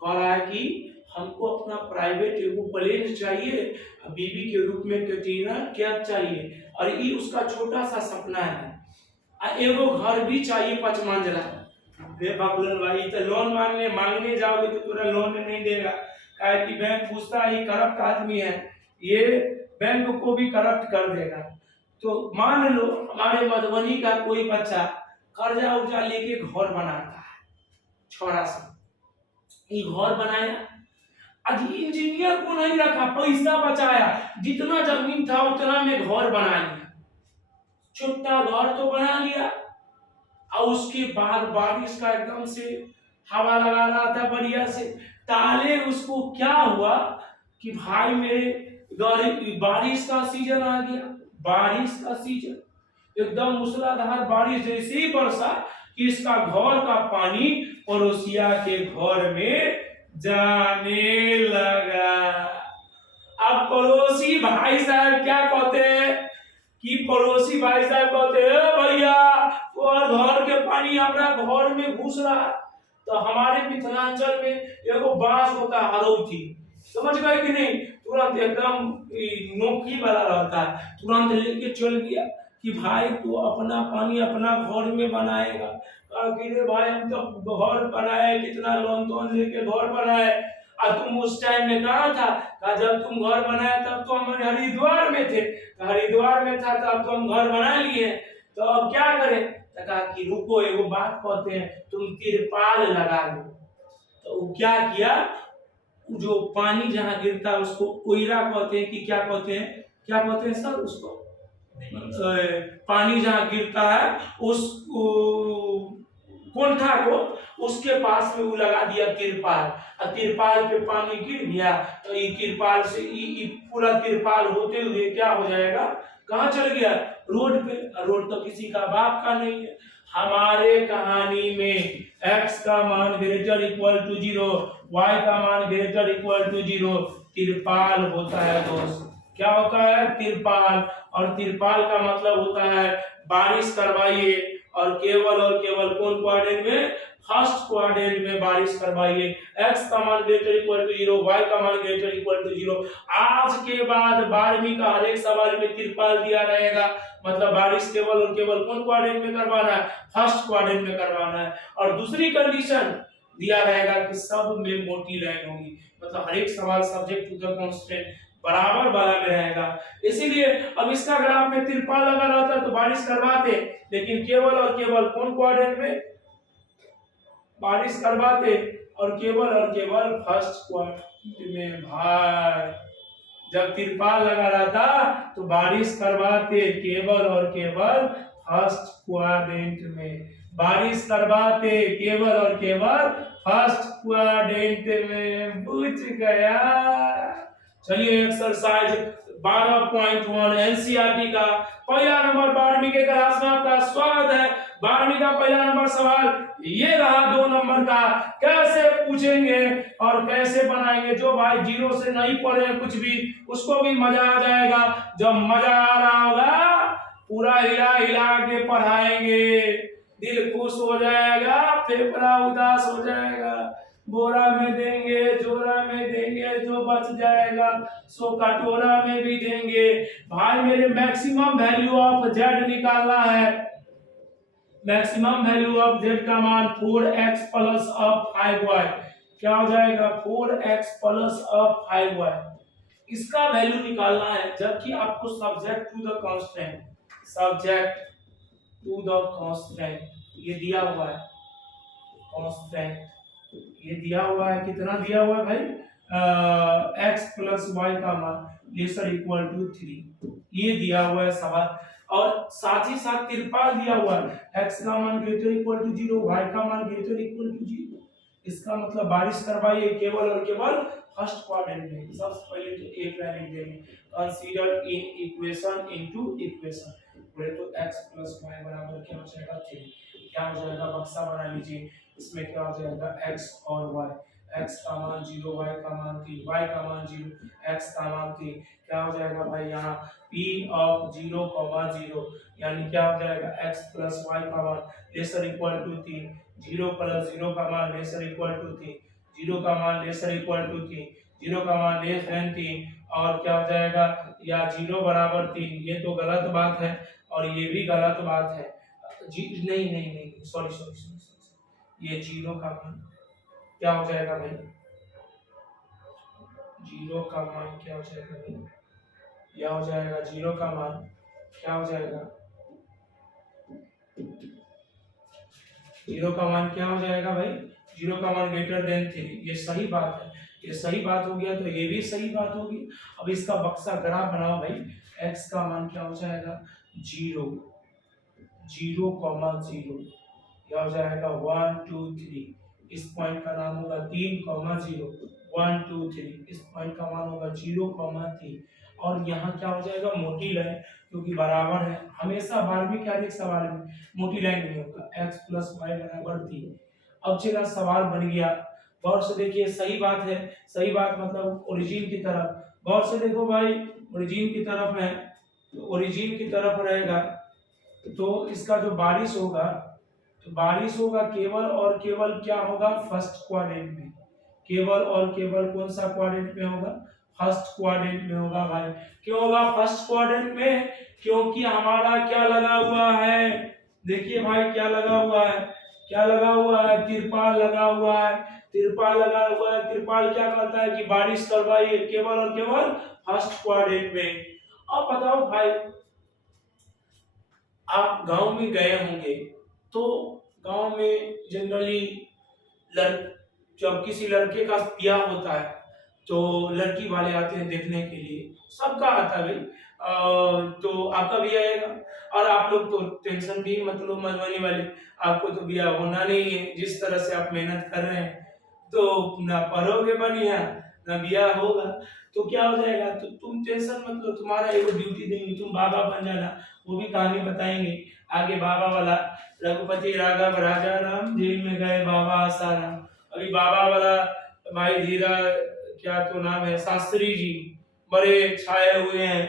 कह रहा है कि हमको अपना प्राइवेट एरोप्लेन चाहिए, बीबी के रूप में कैटरीना कैफ चाहिए, और ये उसका छोटा सा सपना है। एगो घर भी चाहिए 5 मंजिला। रे बाबूलाल भाई तो लोन मांगने जाओगे तो पूरा लोन नहीं देगा, काहे कि बैंक पूछता है ये करप्ट आदमी है, ये बैंक को भी करप्ट कर देगा। तो मान लो हमारे मधुबनी का कोई बच्चा कर्जा उर्जा लेके घर बनाता है, छोरा सा ये घर बनाया, आज इंजीनियर को नहीं रखा, पैसा बचाया, जितना जमीन था उतना में घर बना लिया, छोटा घर तो बना लिया, और उसके बाद बारिश का एकदम से हवा लगा रहा था बढ़िया से, ताले उसको क्या हुआ कि भाई मेरे बारिश का सीजन आ गया, बारिश का सीजन एकदम मूसलाधार बारिश जैसे ही बरसा कि इसका घर का पानी पड़ोसिया के घर में जाने लगा। अब पड़ोसी भाई साहब क्या कहते हैं कि पड़ोसी भाई साहब कहते हैं भैया और घर के पानी हमारा घर में घुस रहा। तो हमारे मिथिलांचल में एगो बांस होता है हरौठी, समझ गए कि नहीं, तुरंत एकदम नोकी वाला रहता है, तुरंत लेके चल गया कि भाई तू अपना पानी अपना घर में बनाएगा। रे भाई हम तो घर बनाए, कितना लोन लेके घर बनाए, और तुम उस टाइम में कहाँ था? कहा जब तुम घर बनाया तब तो हम हरिद्वार में थे, हरिद्वार में था तब तो हम घर बना लिए, तो अब क्या करें? तो कहा कि रुको एगो बात कहते हैं, तुम तिरपाल लगा लो। तो वो क्या किया, जो पानी जहाँ गिरता है उसको ओइरा कहते हैं कि क्या कहते हैं सर उसको, पानी जहाँ गिरता है उस कोंठा को उसके पास में वो लगा दिया तिरपाल, और तिरपाल पे पानी गिर गया तो ये तिरपाल से पूरा तिरपाल होते हुए क्या हो जाएगा, कहाँ चल गया? रोड पे। रोड तो किसी का बाप का नहीं है। हमारे कहानी में x का मान ग्रेटर इक्वल टू 0, y का मान ग्रेटर इक्वल टू 0, तिरपाल होता है दोस्त। क्या होता है? तिरपाल। और तिरपाल का मतलब होता है बारिश करवाइए, और केवल कौन क्वाड्रेंट में? फर्स्ट क्वाड्रेंट में बारिश करवाइए। x का मान ग्रेटर इक्वल टू 0, y का मान ग्रेटर इक्वल टू 0। आज के बाद 12वीं का हर एक सवाल में तिरपाल दिया रहेगा, मतलब बारिश केवल और केवल कौन क्वाड्रेंट में करवाना है? फर्स्ट क्वाड्रेंट में करवाना है। और दूसरी कंडीशन दिया रहेगा कि सब में मोटी लाइन होगी, मतलब हर एक सवाल सब्जेक्ट टू द कांस्टेंट बराबर वाला में रहेगा। इसीलिए अब इसका ग्राफ में तिरपाल लगा रहता तो बारिश करवाते, लेकिन केवल और केवल कौन क्वाड्रेंट में बारिश करवाते? और केवल फर्स्ट क्वाड्रेंट में। भाई जब तिरपाल लगा रहता तो बारिश करवाते केवल और केवल फर्स्ट क्वाड्रेंट में, बारिश करवाते केवल और केवल फर्स्ट क्वाड्रेंट में। बुझ गया? चलिए एक्सरसाइज 12.1 एनसीईआरटी का पहला नंबर 12वीं के क्लास में आपका स्वागत है। 12वीं का पहला नंबर सवाल ये रहा 2 नंबर का, कैसे पूछेंगे और कैसे बनाएंगे। जो भाई 0 से नहीं पढ़े कुछ भी उसको भी मजा आ जाएगा। जब मजा आ रहा होगा पूरा हिला हिला के पढ़ाएंगे, दिल खुश हो जाएगा, फेफड़ा उदास हो जाएगा। बोरा में देंगे, जोरा में देंगे, जो बच जाएगा सो कटोरा में भी देंगे। भाई मेरे मैक्सिमम वैल्यू ऑफ z निकालना है। मैक्सिमम वैल्यू ऑफ z का मान 4x प्लस 5y, क्या हो जाएगा 4x प्लस 5y। इसका वैल्यू निकालना है, जबकि आपको subject to the constant, subject to the constant ये दिया हुआ है, कांस्टेंट ये दिया हुआ है, कितना दिया हुआ है भाई, x प्लस वाई का मान लेसर इक्वल टू 3, ये दिया हुआ है सवाल। और साथ ही साथ तिरपाल दिया हुआ है, x का मान ग्रेटर इक्वल टू 0, y का मान ग्रेटर इक्वल टू 0। इसका मतलब बारिश करवाइए केवल और केवल फर्स्ट क्वाड्रेंट में। सबसे पहले तो एक लाइन लिख देंगे, consider in equation into equation, बोले तो x प्लस वाई बराबर क्या हो जाएगा 3, क्या हो जाएगा बक्सा बना लीजिए, इसमें क्या हो जाएगा x और y, x का मान 0, y का मान 3, y का मान 0, x का मान 3, क्या हो जाएगा भाई यहाँ p ऑफ 0, 0 यानी क्या हो जाएगा x प्लस y का मान लेसर इक्वल टू 3, 0 प्लस 0 का मान लेसर इक्वल टू 3, 0 का मान लेसर इक्वल टू 3, 0 का मान लेस देन 3, और क्या हो जाएगा या 0 बराबर 3, ये तो गलत बात है और ये भी गलत बात है। नहीं नहीं नहीं सॉरी सॉरी सॉरी, ये 0 का मान क्या हो जाएगा भाई, 0 का मान क्या हो जाएगा भाई, क्या हो जाएगा 0 का मान क्या हो जाएगा, 0 का मान क्या हो जाएगा भाई, 0 का मान ग्रेटर देन 3, ये सही बात है, ये सही बात हो गया, तो ये भी सही बात होगी। अब इसका बक्सा ग्राफ बनाओ भाई, x का मान क्या हो जाएगा 0, 0, 0, क्या हो जाएगा 1 2 3, इस पॉइंट का नाम होगा 3, 0, 1 2 3, इस पॉइंट का मान होगा 0, 3, और यहाँ क्या हो जाएगा मोटी लाइन, क्योंकि बराबर है, हमेशा 12वीं के हर एक सवाल में मोटी लाइन नहीं होगा, x प्लस वाई बराबर 3। अब चला सवाल बन गया, गौर से देखिए, सही बात है, सही बात मतलब ओरिजिन की तरफ, गौर से देखो भाई, ओरिजिन की तरफ है तो ओरिजिन की तरफ रहेगा, तो इसका जो बारिश होगा, तो बारिश होगा केवल और केवल क्या होगा फर्स्ट क्वाड्रेंट में, केवल और केवल कौन सा क्वाड्रेंट में होगा, फर्स्ट क्वाड्रेंट में होगा भाई। क्यों होगा फर्स्ट क्वाड्रेंट में, क्योंकि हमारा क्या लगा हुआ है, देखिए भाई क्या लगा हुआ है, क्या लगा हुआ है, तिरपाल लगा हुआ है, तिरपाल लगा हुआ है, तिरपाल क्या करता है कि बारिश करवाइए केवल और केवल फर्स्ट क्वाड्रेंट में। अब बताओ भाई, आप गांव में गए होंगे, तो गांव में जनरली जब किसी लड़के का ब्याह होता है तो लड़की वाले आते हैं देखने के लिए, सबका आता है भाई, तो आपका भी आएगा, और आप लोग तो टेंशन भी मतलब मनवाने वाले, आपको तो ब्याह होना नहीं है, जिस तरह से आप मेहनत कर रहे हैं तो ना पढ़ोगे बढ़िया ना ब्याह होगा, तो क्या हो जाएगा, तो तुम टेंशन मतलब तुम्हारा एक ड्यूटी देंगे, तुम बाबा बन जाना, वो भी कहानी बताएंगे आगे, बाबा वाला, रघुपति राघव राजा राम जेल में गए बाबा आसाराम, अभी बाबा वाला भाई धीरा क्या तो नाम है शास्त्री जी बड़े छाए हुए हैं,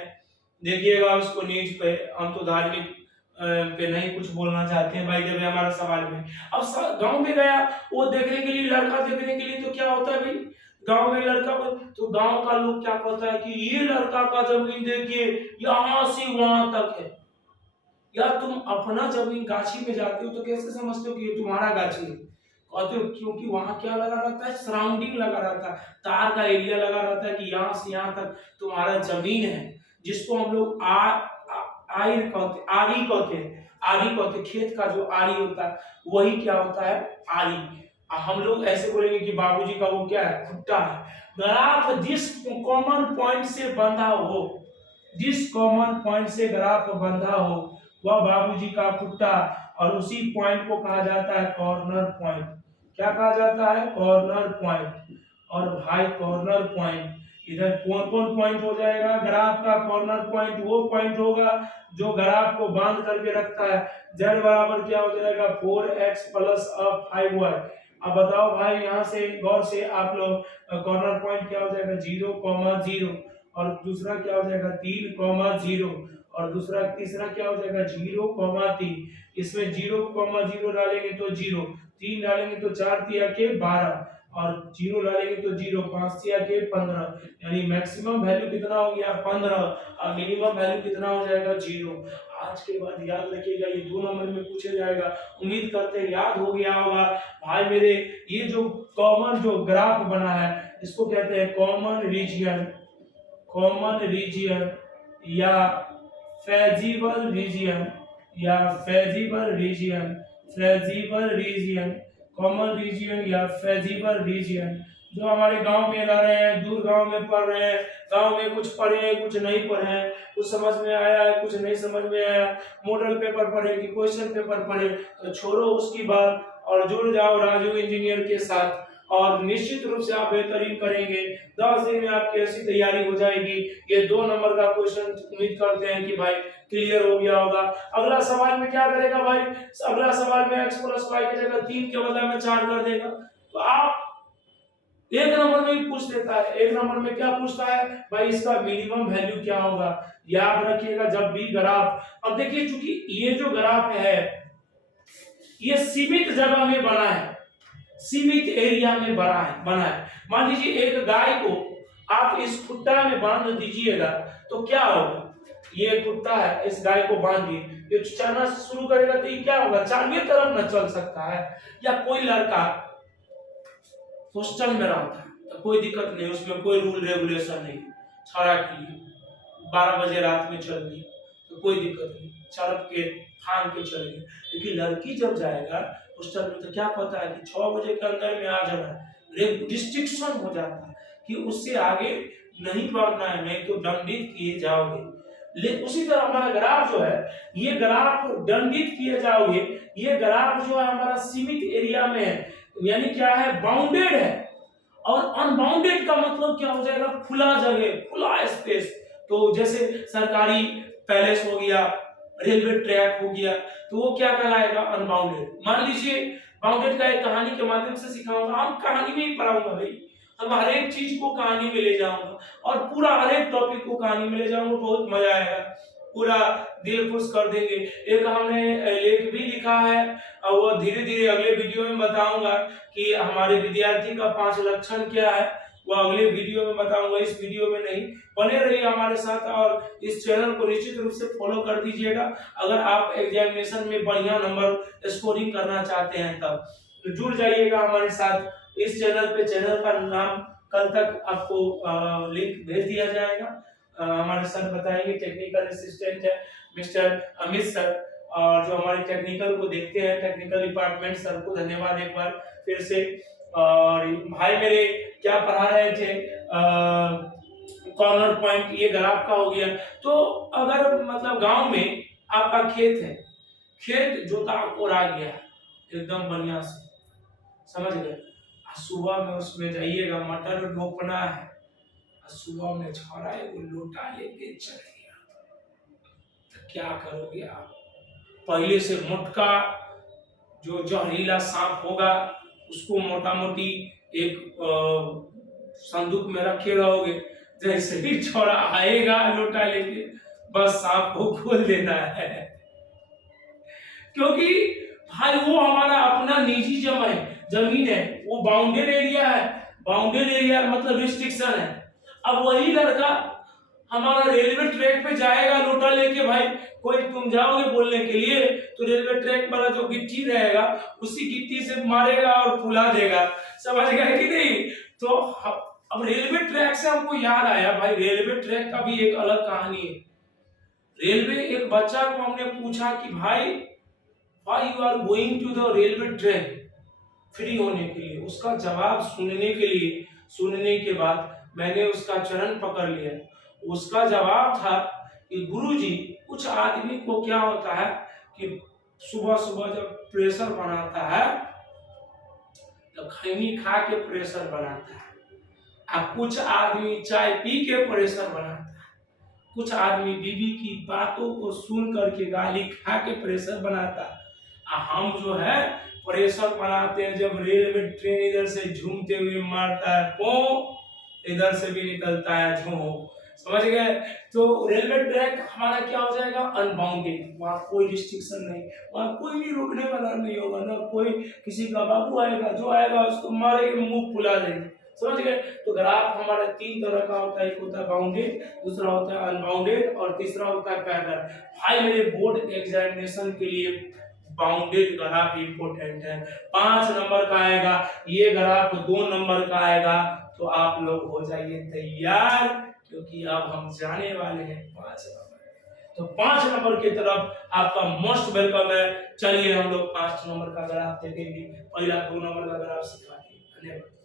देखिएगा उसको नीच पे, हम तो धार्मिक पे नहीं कुछ बोलना चाहते हैं भाई, जब हमारा सवाल में। अब गांव में गया वो देखने के लिए, लड़का देखने के लिए, तो क्या होता है भाई, गांव में लड़का तो गांव का लोग क्या कहता है कि ये लड़का का जमीन देखिए यहाँ से वहां तक है, या तुम अपना जमीन गाछी में जाते हो तो कैसे समझते हो कि ये तुम्हारा गाछी है, कहते हो क्योंकि वहां क्या लगा रहता है, सराउंडिंग लगा रहता है, तार का एरिया लगा रहता है कि यहाँ से यहाँ तक तुम्हारा जमीन है, जिसको हम लोग आरी कहते हैं, आरी कहते, खेत का जो आरी होता है वही क्या होता है आरी। हम लोग ऐसे बोलेंगे कि बाबूजी का वो क्या है खुट्टा है, ग्राफ जिस कॉमन पॉइंट से बंधा हो, जिस कॉमन पॉइंट से ग्राफ बंधा हो वह बाबूजी का खुट्टा, और उसी पॉइंट को कहा जाता है कॉर्नर पॉइंट, क्या कहा जाता है कॉर्नर पॉइंट। और भाई कॉर्नर पॉइंट इधर कौन कौन पॉइंट हो जाएगा, ग्राफ का कॉर्नर पॉइंट वो पॉइंट होगा जो ग्राफ को बांध करके रखता है, z बराबर क्या हो जाएगा 4x प्लस 5y। अब बताओ भाई यहाँ से गौर से आप लोग, कॉर्नर पॉइंट क्या हो जाएगा 0, 0, और दूसरा क्या हो जाएगा 3, 0, और दूसरा तीसरा क्या हो जाएगा 0, 3, इसमें 0, 0 डालेंगे तो 0, 3 डालेंगे तो 4 तिया के 12, और 0 डालेंगे तो 0, 5 तिया के 15, यानी मैक्सिमम वैल्यू कितना हो गया 15, और मिनिमम वैल्यू कितना हो जाएगा 0। आज के बाद याद रखिएगा, ये 2 नंबर में पूछा जाएगा, उम्मीद करते हैं याद हो गया होगा भाई मेरे। ये जो कॉमन जो ग्राफ बना है इसको कहते हैं कॉमन रीजियन या फेजिबल रीजियन कॉमन रीजियन या फेजिबल रीजियन। जो हमारे गांव में रह रहे हैं, दूर गांव में पढ़ रहे हैं, गांव में कुछ पढ़े हैं कुछ नहीं पढ़े हैं, कुछ समझ में आया है कुछ नहीं समझ में आया, मॉडल पेपर पढ़े कि क्वेश्चन पेपर पढ़े, तो छोड़ो उसकी बात और जुड़ जाओ राजू इंजीनियर के साथ और निश्चित रूप से आप बेहतरीन करेंगे। 10 दिन में आपकी ऐसी तैयारी हो जाएगी। ये 2 नंबर का क्वेश्चन उम्मीद करते हैं कि भाई क्लियर हो गया होगा। अगला सवाल में क्या करेगा भाई, अगला सवाल में x + y की जगह 3 के बदले में 4 कर देगा। तो आप 1 नंबर में भी पूछ देता है, 1 नंबर में क्या पूछता है भाई, इसका मिनिमम वैल्यू क्या होगा। याद रखिएगा जब भी ग्राफ, अब देखिए चूंकि ये जो ग्राफ है ये सीमित जगह में बना है, सीमित एरिया में बना है। मान लीजिए एक गाय को आप इस खुट्टा में बांध दीजिएगा तो क्या होगा, ये कुत्ता है इस गाय को बांध दिए, ये चलना शुरू करेगा तो ये क्या होगा, चारों तरफ न चल सकता है। या कोई लड़का हॉस्टल में रहता है तो कोई दिक्कत नहीं, उसमें कोई रूल रेगुलेशन नहीं, छाड़ा के लिए 12 बजे रात में चल गई तो कोई दिक्कत नहीं, चढ़ के फांग के चल गई। लेकिन लड़की जब जाएगा हॉस्टल में तो क्या पता है कि 6 बजे के अंदर में आ जाना, रिस्ट्रिक्शन हो जाता है कि उससे आगे नहीं पढ़ना है, नहीं तो दंडित किए जाओगे। लेकिन उसी तरह हमारा ग्राफ जो है, ये ग्राफ दंडित किए जाओगे, ये ग्राफ जो है हमारा सीमित एरिया में है, यानी क्या है, बाउंडेड है। और अनबाउंडेड का मतलब क्या हो जाएगा, खुला जगह, खुला स्पेस। तो जैसे सरकारी पैलेस हो गया, रेलवे ट्रैक हो गया, तो वो क्या कहलाएगा, अनबाउंडेड। मान लीजिए बाउंडेड का एक कहानी के माध्यम से सिखाऊंगा, हम कहानी में ही पढ़ाऊंगा भाई, हम हर एक चीज को कहानी में ले जाऊंगा और पूरा हर एक टॉपिक को कहानी में ले जाऊंगा, बहुत मजा आएगा, पूरा दिल खुश कर देंगे। एक हमने लेख भी लिखा है और वो धीरे धीरे अगले वीडियो में बताऊंगा कि हमारे विद्यार्थी का 5 लक्षण क्या है, वो अगले वीडियो में बताऊंगा, इस वीडियो में नहीं। बने रहिए हमारे साथ और इस चैनल को निश्चित रूप से फॉलो कर दीजिएगा अगर आप एग्जामिनेशन में बढ़िया नंबर स्कोरिंग करना चाहते हैं तब। तो जुड़ जाइएगा हमारे साथ इस चैनल पे। चैनल का नाम कल तक आपको लिंक भेज दिया जाएगा। हमारे सर बताएंगे, टेक्निकल असिस्टेंट है मिस्टर अमित सर, और जो हमारे टेक्निकल को देखते हैं, टेक्निकल डिपार्टमेंट सर को धन्यवाद एक बार फिर से। और भाई मेरे क्या पढ़ा रहे थे, कॉर्नर पॉइंट, ये ग्राफ का हो गया। तो अगर मतलब गांव में आपका खेत है, खेत जोता कोरा गया एकदम बढ़िया से, समझ गए, सुबह में उसमें जाइएगा, मटर रोपना है, सुबह में छोड़ा एगो लोटा लेके चल गया, तो क्या करोगे आप, पहले से मोटका जो जहरीला सांप होगा उसको मोटा मोटी एक संदूक में रखे रहोगे, जैसे ही छोड़ा आएगा लोटा लेके बस सांप को खोल देना है, क्योंकि भाई वो हमारा अपना निजी जमीन है, वो बाउंडेड एरिया है, बाउंडेड एरिया मतलब रिस्ट्रिक्शन है। अब वही लड़का हमारा रेलवे ट्रैक पे जाएगा लोटा लेके, भाई कोई तुम जाओगे बोलने के लिए तो रेलवे ट्रैक वाला जो गिट्टी रहेगा उसी गिट्टी से मारेगा और फुला देगा, समझ गए कि नहीं। तो अब रेलवे ट्रैक से हमको याद आया भाई, रेलवे ट्रैक का भी एक अलग कहानी है। रेलवे, एक बच्चा को हमने पूछा कि भाई why you are going to the railway track, free होने के लिए। उसका जवाब सुनने के बाद मैंने उसका चरण पकड़ लिया। उसका जवाब था कि गुरुजी, कुछ आदमी को क्या होता है कि सुबह सुबह जब प्रेशर बनाता है तो खैनी खा के प्रेशर बनाता है, और कुछ आदमी चाय पी के प्रेशर बनाता है, कुछ आदमी बीवी की बातों को सुन करके गाली खा के प्रेशर बनाता है। हम जो है प्रेशर बनाते हैं जब रेलवे ट्रेन इधर से झूमते हुए मारता है पो, इधर से भी निकलता है झूम, समझ गए। तो रेलवे ट्रैक हमारा क्या हो जाएगा, अनबाउंडेड, वहाँ कोई रिस्ट्रिक्शन नहीं, वहाँ कोई भी रोकने वाला नहीं होगा, ना कोई किसी का बाबू आएगा, जो आएगा उसको मारेंगे, मुंह फुला देंगे, समझ गए। तो ग्राफ हमारा 3 तरह का होता है, एक होता है बाउंडेड, दूसरा होता है अनबाउंडेड और तीसरा होता है पैरेलल। भाई मेरे बोर्ड एग्जामिनेशन के लिए बाउंडेड ग्राफ इंपोर्टेंट है। 5 नंबर का आएगा, ये ग्राफ 2 नंबर का आएगा, तो आप लोग हो जाइए तैयार, क्योंकि अब हम जाने वाले हैं 5 नंबर। तो 5 नंबर की तरफ आपका मोस्ट वेलकम है। चलिए हम लोग 5 नंबर का ग्राफ देखेंगे, पहला 2 नंबर का ग्राफ सिखा दिए। धन्यवाद।